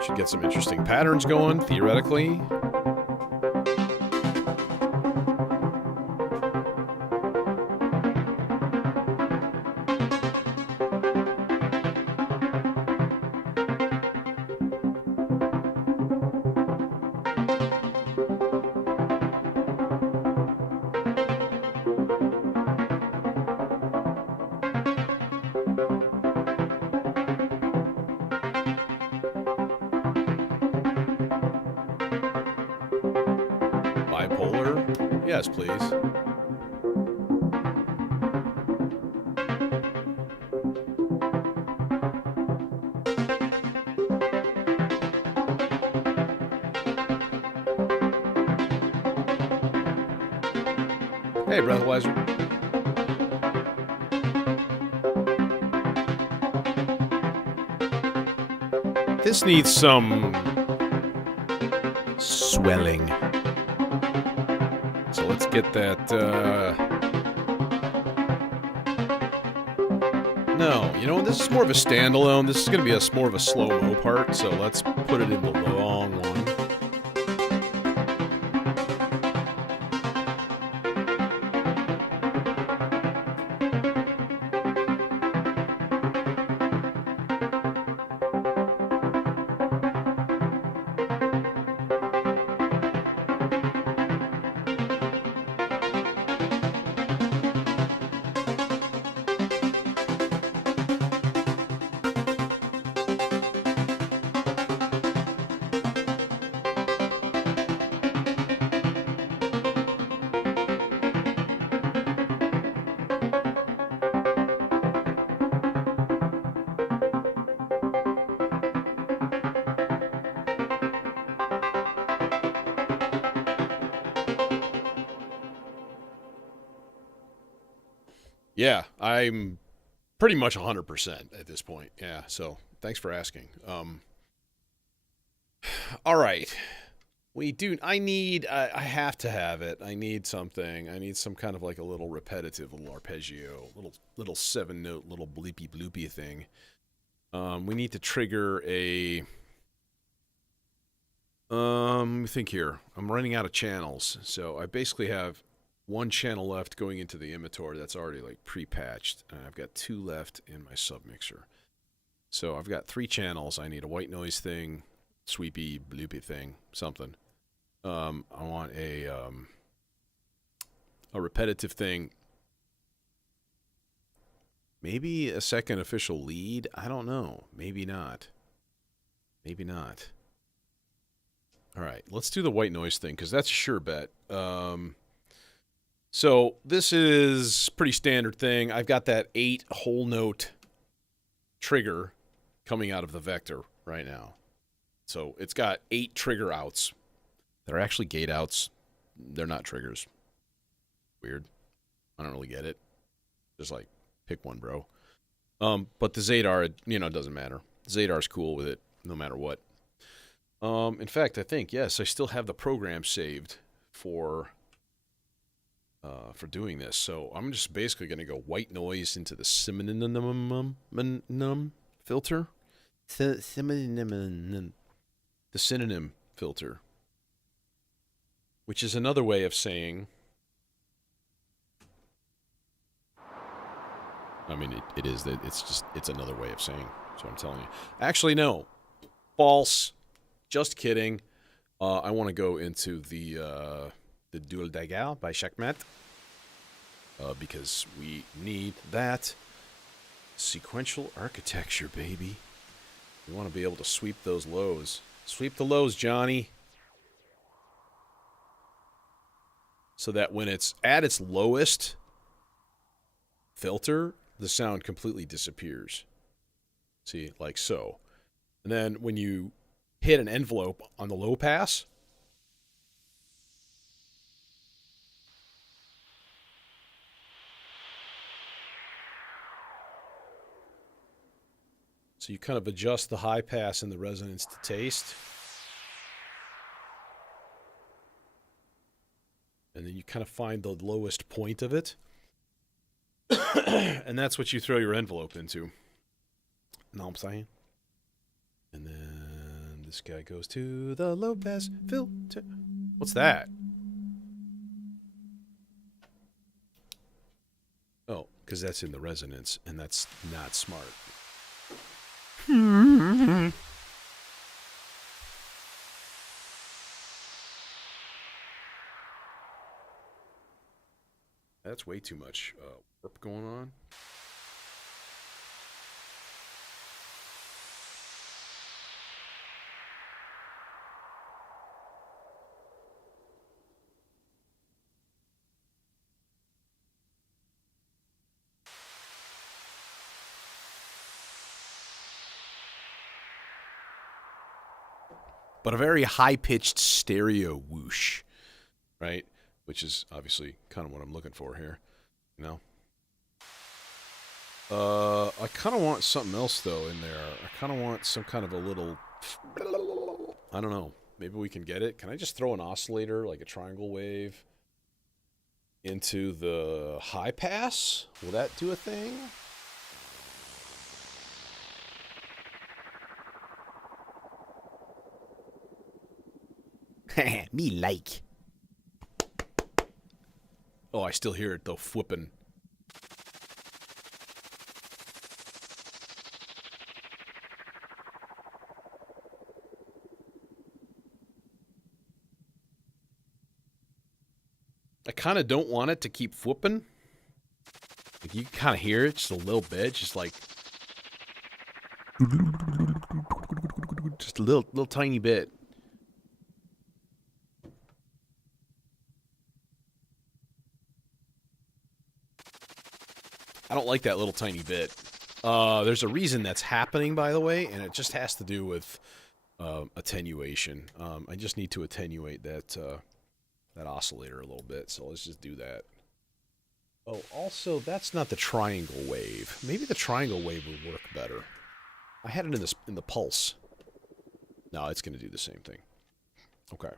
should get some interesting patterns going, theoretically. Bipolar? Yes, please. Hey, Breathalyzer. This needs some swelling. So let's get that, No, you know, this is more of a standalone. This is going to be more of a slow-mo part, so let's put it in the long one. Yeah, I'm pretty much 100% at this point. Yeah, so thanks for asking. All right. I have to have it. I need something. I need some kind of like a little repetitive, little arpeggio, little 7-note, little bleepy bloopy thing. We need to trigger a, let me think here. I'm running out of channels. So I basically have one channel left going into the emitter that's already like pre-patched. And I've got 2 left in my submixer. So I've got 3 channels. I need a white noise thing, sweepy, bloopy thing, something. I want a repetitive thing. Maybe a second official lead. I don't know. Maybe not. Maybe not. All right, let's do the white noise thing because that's a sure bet. So this is pretty standard thing. I've got that 8 whole note trigger coming out of the vector right now. So it's got 8 trigger outs. They're actually gate outs. They're not triggers. Weird. I don't really get it. Just like, pick one, bro. But the Zadar, it doesn't matter. Zadar's cool with it, no matter what. In fact, I think, yes, I still have the program saved for doing this. So I'm just basically going to go white noise into the synonym filter. The synonym filter. Which is another way of saying, I mean, it is that it's another way of saying. That's what I'm telling you. Actually, no, false. Just kidding. I want to go into the Dual Dagger by Checkmate because we need that sequential architecture, baby. We want to be able to sweep those lows. Sweep the lows, Johnny. So that when it's at its lowest filter, the sound completely disappears. See, like so. And then when you hit an envelope on the low pass, so you kind of adjust the high pass and the resonance to taste. And then you kind of find the lowest point of it. And that's what you throw your envelope into. Know what I'm saying? And then this guy goes to the low pass filter. What's that? Oh, because that's in the resonance, and that's not smart. That's way too much warp going on. But a very high-pitched stereo whoosh, right? Which is obviously kind of what I'm looking for here, I kind of want something else, though, in there. I kind of want some kind of a little, I don't know, maybe we can get it. Can I just throw an oscillator, like a triangle wave, into the high pass? Will that do a thing? Me like. Oh, I still hear it, though, flipping. I kind of don't want it to keep flipping. Like, you can kind of hear it just a little bit, just like... just a little tiny bit. I don't like that little tiny bit. There's a reason that's happening, by the way, and it just has to do with attenuation. I just need to attenuate that oscillator a little bit, so let's just do that. Oh, also, that's not the triangle wave. Maybe the triangle wave would work better. I had it in the pulse. No, it's going to do the same thing. Okay.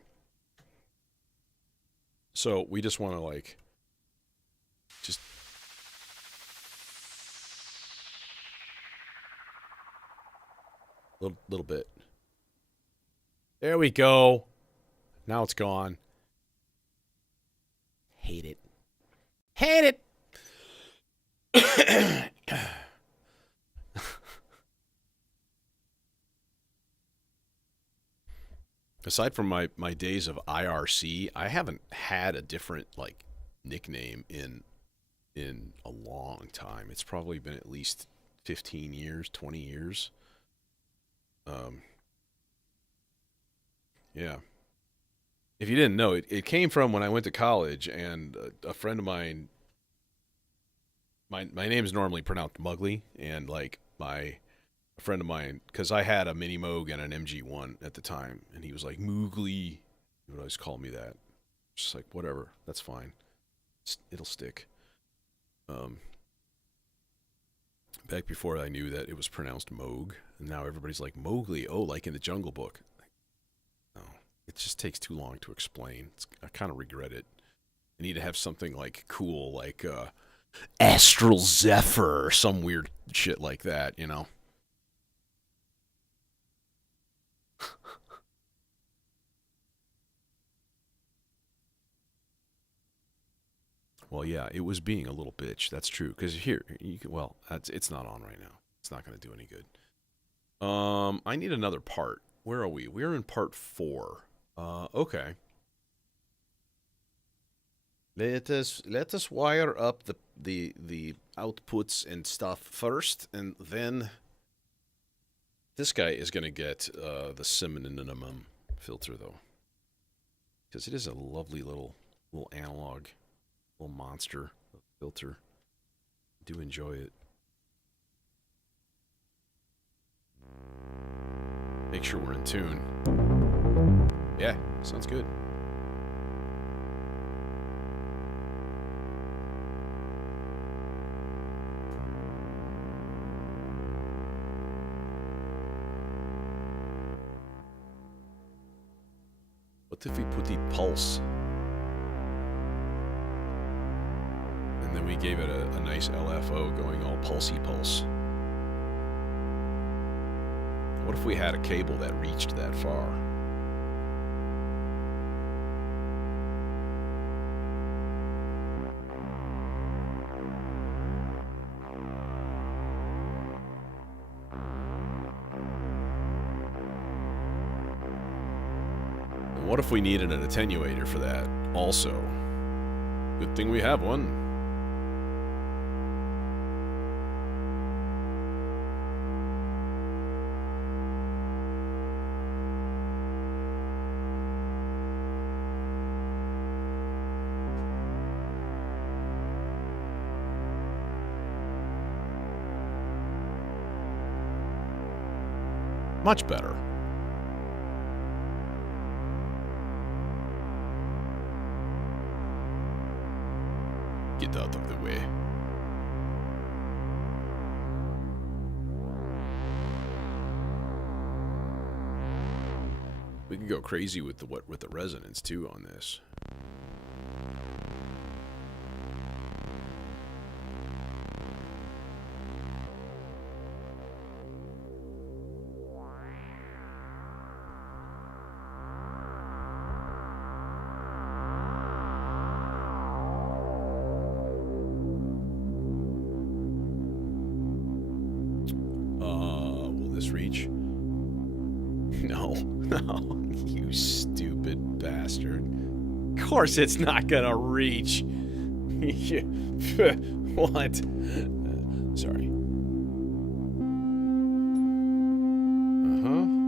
So we just want to like, just little bit. There we go. Now it's gone. Hate it. Hate it. Aside from my days of IRC, I haven't had a different like nickname in a long time. It's probably been at least 15 years, 20 years. Yeah. If you didn't know, it came from when I went to college, and a friend of mine, my name is normally pronounced Mugly, and like a friend of mine, because I had a Mini Moog and an MG1 at the time, and he was like, Moogly. He would always call me that. Just like, whatever, that's fine. It'll stick. Back before I knew that it was pronounced Moog, and now everybody's like, Mowgli, oh, like in the Jungle Book. No, it just takes too long to explain. I kind of regret it. I need to have something like cool, like Astral Zephyr or some weird shit like that, you know? Well, yeah, it was being a little bitch. That's true. Because here, well, it's not on right now. It's not going to do any good. I need another part. Where are we? We're in part 4. Okay. Let us wire up the outputs and stuff first, and then this guy is going to get the synonym filter though, because it is a lovely little analog, little monster filter. I do enjoy it. Make sure we're in tune. Yeah, sounds good. What if we put the pulse? And then we gave it a nice LFO going all pulsy pulse. What if we had a cable that reached that far? And what if we needed an attenuator for that also? Good thing we have one. Much better. Get out of the way. We can go crazy with the resonance too on this. Will this reach? No, no, you stupid bastard. Of course it's not gonna reach. What? Sorry.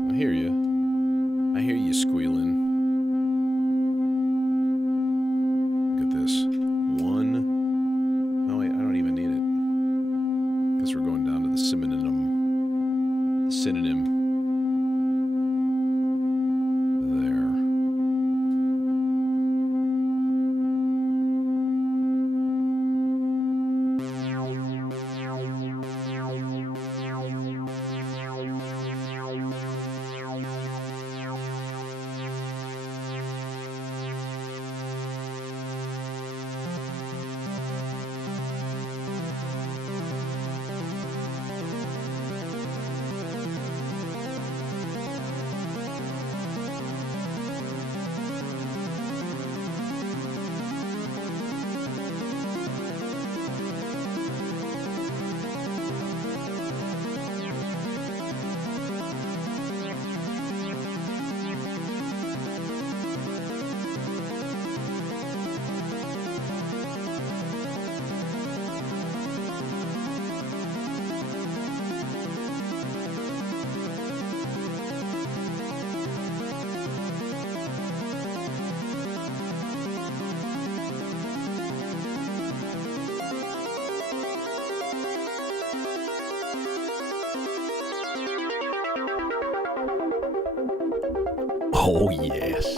I hear you. I hear you squealing. Look at this. 1. No, wait, I don't even need it. Because we're going down to the synonym. The synonym. There. Oh, yes.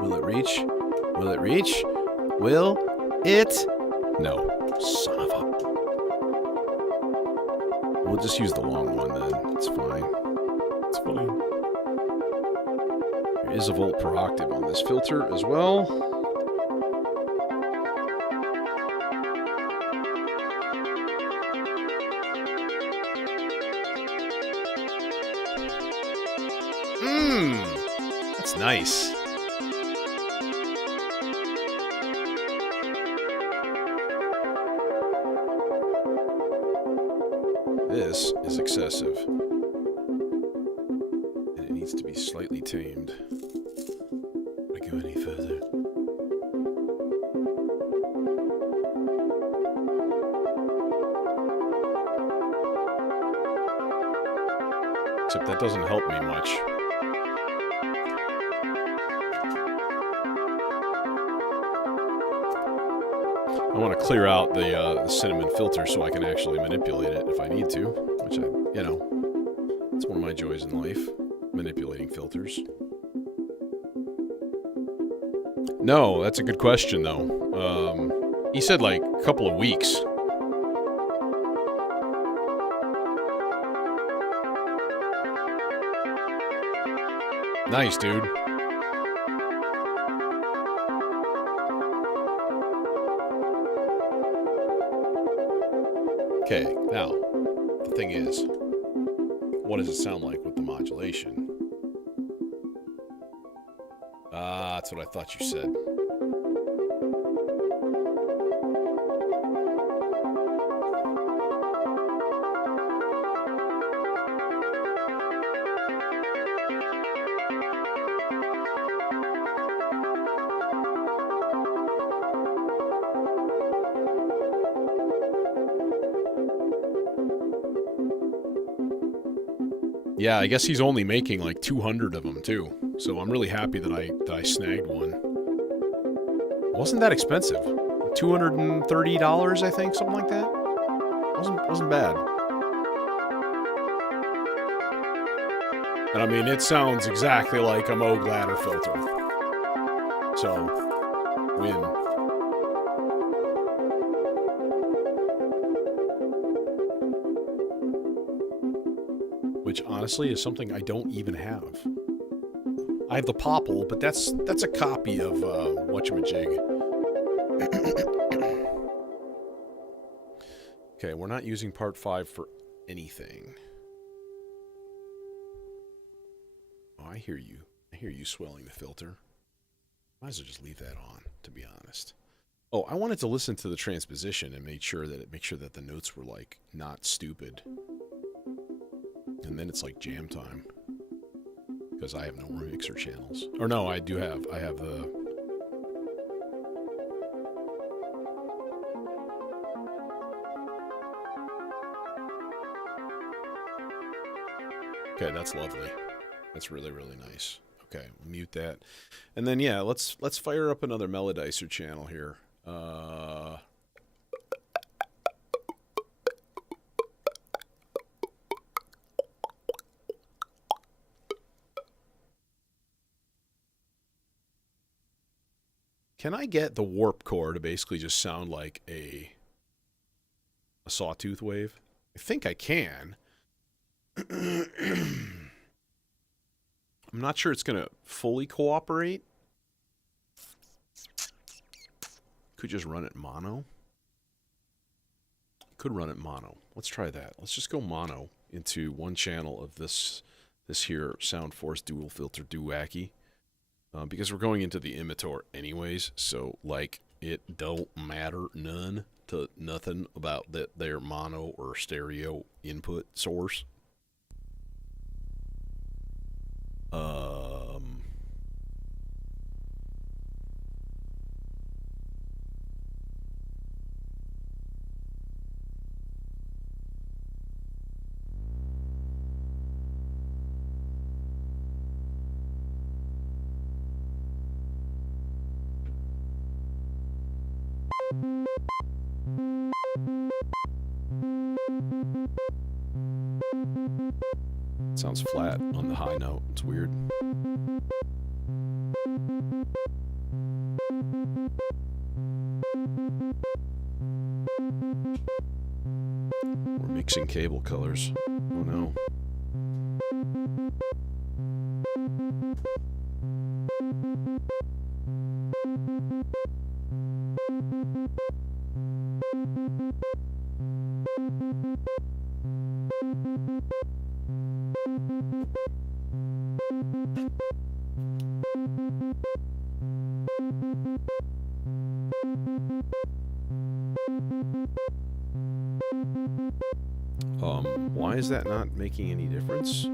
Will it reach? Will it reach? Will it? No. Son of a... We'll just use the long one then. It's fine. It's fine. There is a volt per octave on this filter as well. That's nice. This is excessive. And it needs to be slightly tamed. If I go any further. Except that doesn't help me much. I want to clear out the cinnamon filter so I can actually manipulate it if I need to, which it's one of my joys in life, manipulating filters. No, that's a good question though. He said like a couple of weeks. Nice, dude. Okay, now, the thing is, what does it sound like with the modulation? Ah, that's what I thought you said. Yeah, I guess he's only making like 200 of them too. So I'm really happy that I snagged one. Wasn't that expensive? $230, I think, something like that. Wasn't bad. And I mean, it sounds exactly like a Moog ladder filter. So, win. Which honestly is something I don't even have. I have the Popple, but that's a copy of whatchamajig. Okay, we're not using part 5 for anything. Oh, I hear you. I hear you swelling the filter. Might as well just leave that on, to be honest. Oh, I wanted to listen to the transposition and make sure that the notes were like not stupid. And then it's like jam time. Because I have no remixer channels. Or no, I do have. I have the... Okay, that's lovely. That's really, really nice. Okay, we'll mute that. And then, yeah, let's fire up another Melodicer channel here. Can I get the warp core to basically just sound like a sawtooth wave? I think I can. I'm not sure it's going to fully cooperate. Could just run it mono. Could run it mono. Let's try that. Let's just go mono into one channel of this here Sound Force dual filter duwacky. Because we're going into the emitter anyways, so like it don't matter none to nothing about that their mono or stereo input source. Sounds flat on the high note. It's weird. We're mixing cable colors. Oh no. Why is that not making any difference?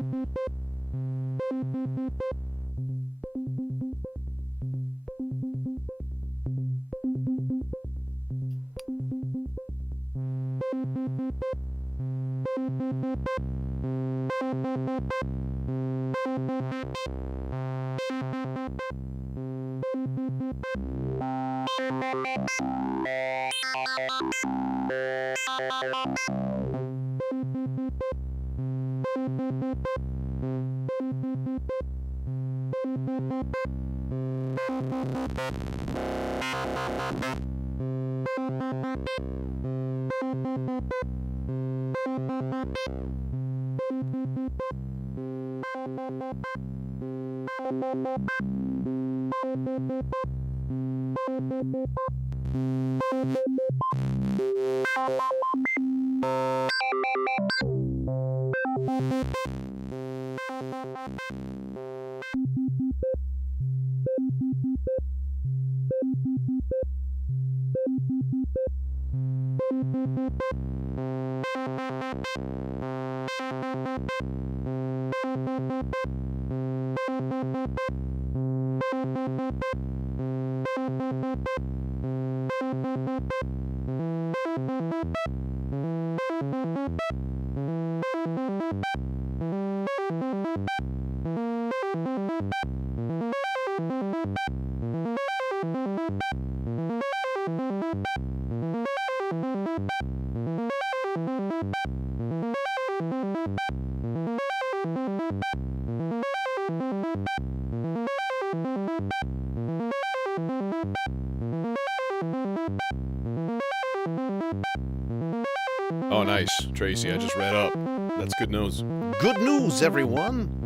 Oh, nice, Tracy. I just read up. That's good news. Good news, everyone!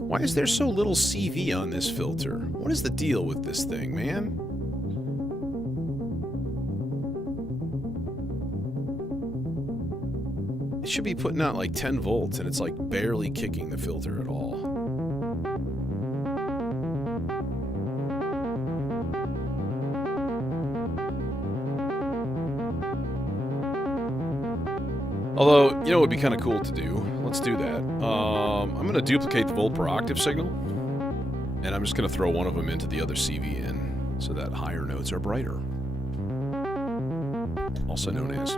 Why is there so little CV on this filter? What is the deal with this thing, man? It should be putting out like 10 volts and it's like barely kicking the filter at all. Although, you know what would be kind of cool to do? Let's do that. I'm going to duplicate the volt per octave signal, and I'm just going to throw one of them into the other CV in so that higher notes are brighter. Also known as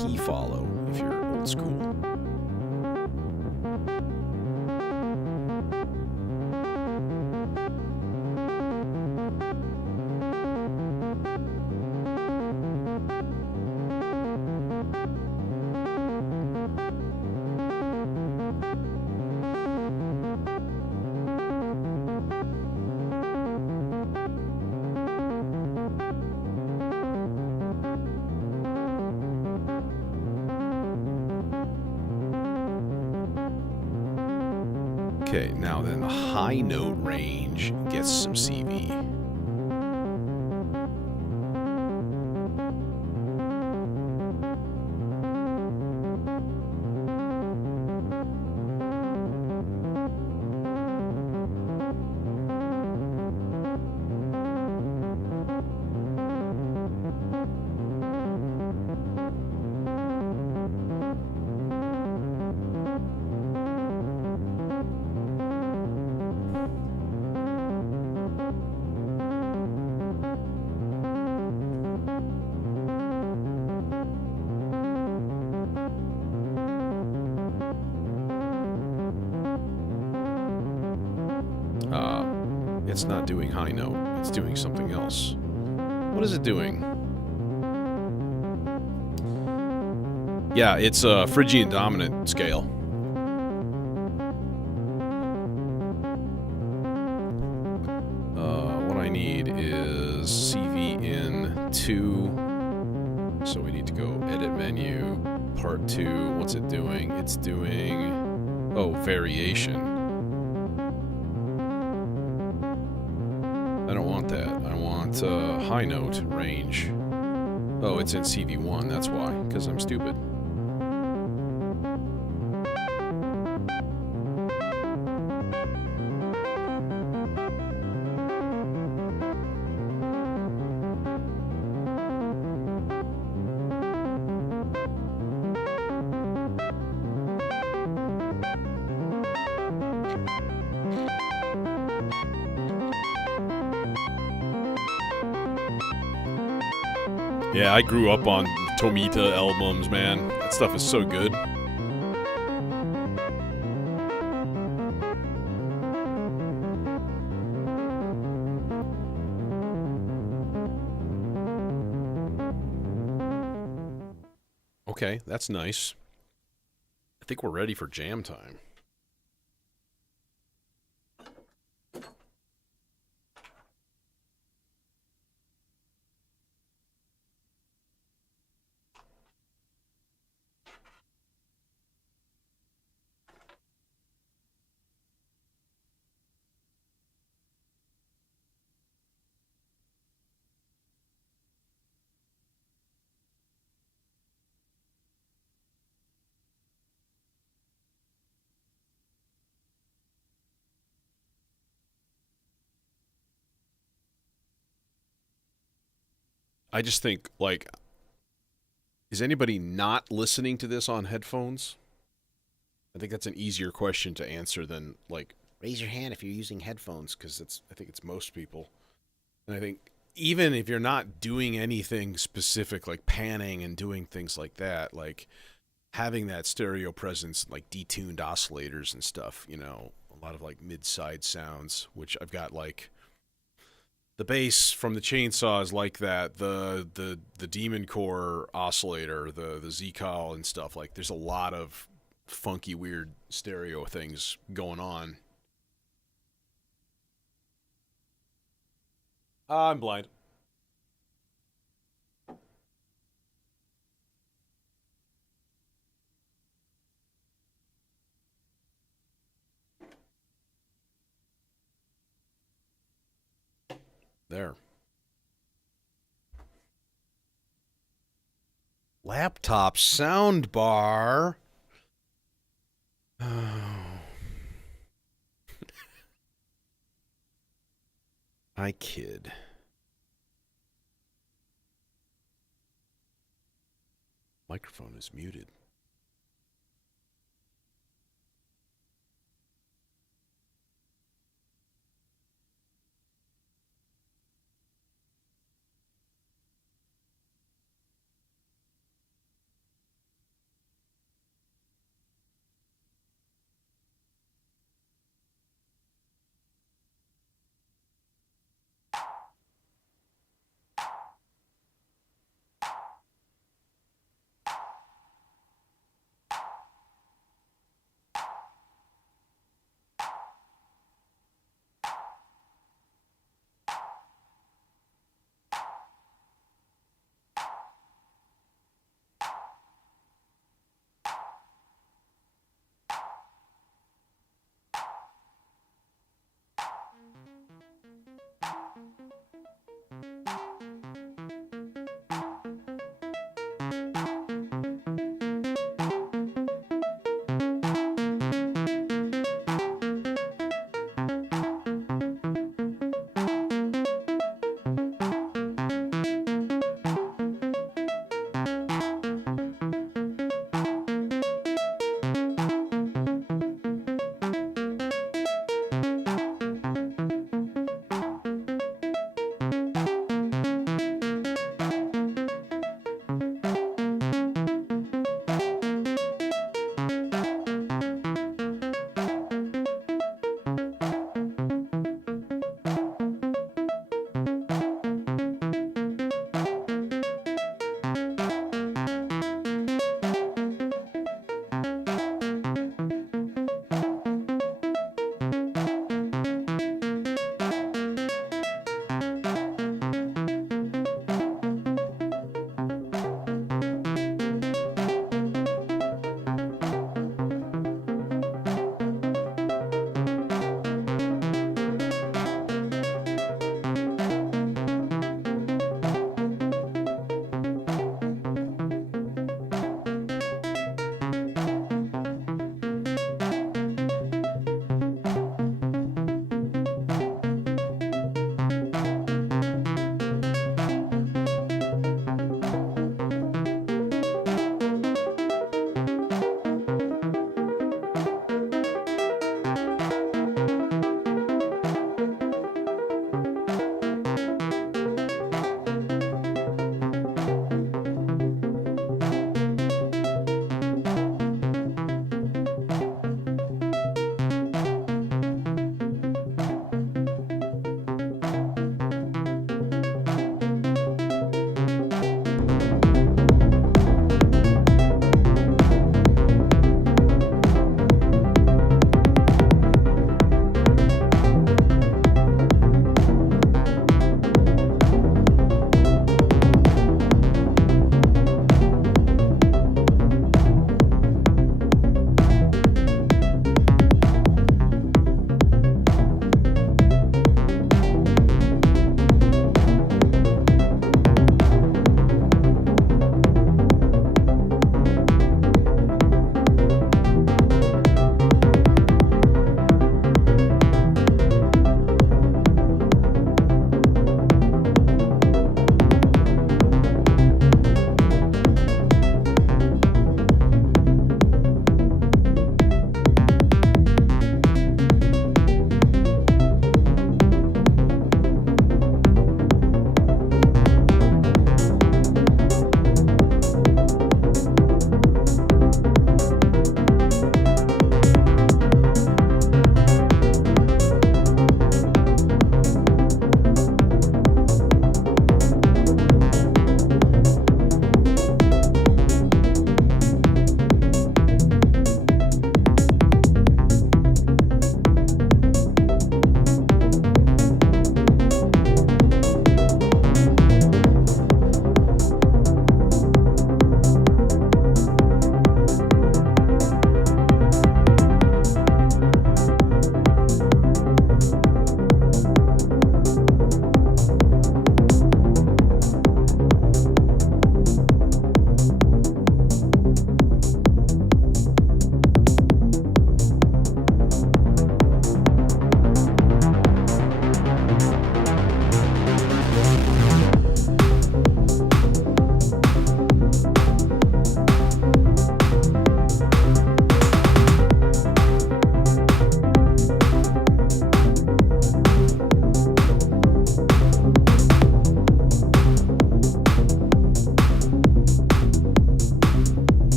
key follow if you're old school. Okay, now then the high note range gets some CV. It's not doing high note. It's doing something else. What is it doing? Yeah, it's a Phrygian dominant scale. What I need is CV in 2. So we need to go edit menu, part 2. What's it doing? It's doing, oh, variation. I don't want that. I want high note range. Oh, it's in CV1, that's why, because I'm stupid. Yeah, I grew up on Tomita albums, man. That stuff is so good. Okay, that's nice. I think we're ready for jam time. I just think, like, is anybody not listening to this on headphones? I think that's an easier question to answer than, like, raise your hand if you're using headphones, because I think it's most people. And I think even if you're not doing anything specific, like panning and doing things like that, like having that stereo presence, like detuned oscillators and stuff, you know, a lot of like mid-side sounds, which I've got like the bass from the chainsaw is like that. The Demon Core oscillator, the Z-Call and stuff. Like, there's a lot of funky, weird stereo things going on. I'm blind. There. Laptop sound bar. I kid. Microphone is muted.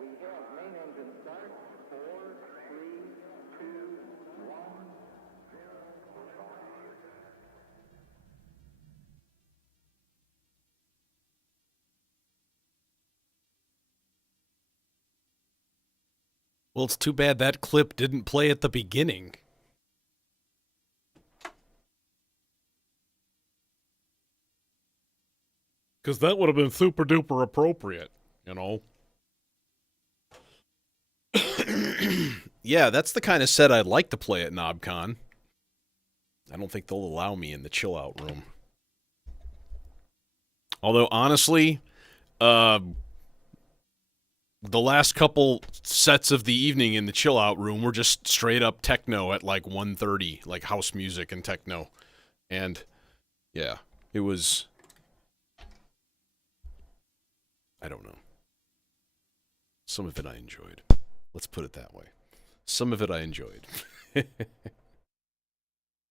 We have main engine start. 4, 3, 2, 1, 0. Well, it's too bad that clip didn't play at the beginning. Because that would have been super duper appropriate, you know? Yeah, that's the kind of set I'd like to play at NobCon. I don't think they'll allow me in the chill out room. Although, honestly, the last couple sets of the evening in the chill out room were just straight up techno at like 1:30, like house music and techno. And yeah, it was, I don't know. Some of it I enjoyed. Let's put it that way. Some of it I enjoyed.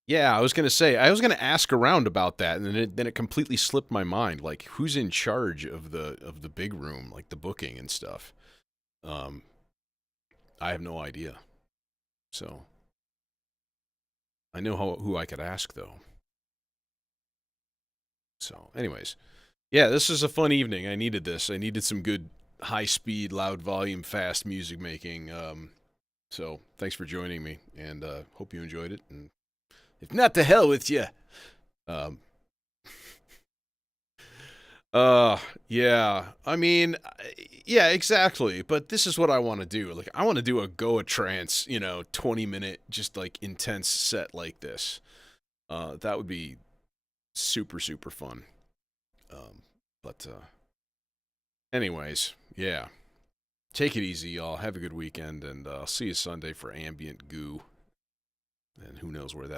Yeah, I was gonna say, I was gonna ask around about that, and then it completely slipped my mind. Like, who's in charge of the big room, like the booking and stuff? I have no idea. So I know who I could ask though. So, anyways, yeah, this is a fun evening. I needed this. I needed some good high speed, loud volume, fast music making. So thanks for joining me, and hope you enjoyed it. And if not, to hell with you. Yeah. I mean, yeah, exactly. But this is what I want to do. Like, I want to do a Goa trance, 20-minute, just like intense set like this. That would be super, super fun. But anyways, yeah. Take it easy, y'all. Have a good weekend, and I'll see you Sunday for Ambient Goo. And who knows where that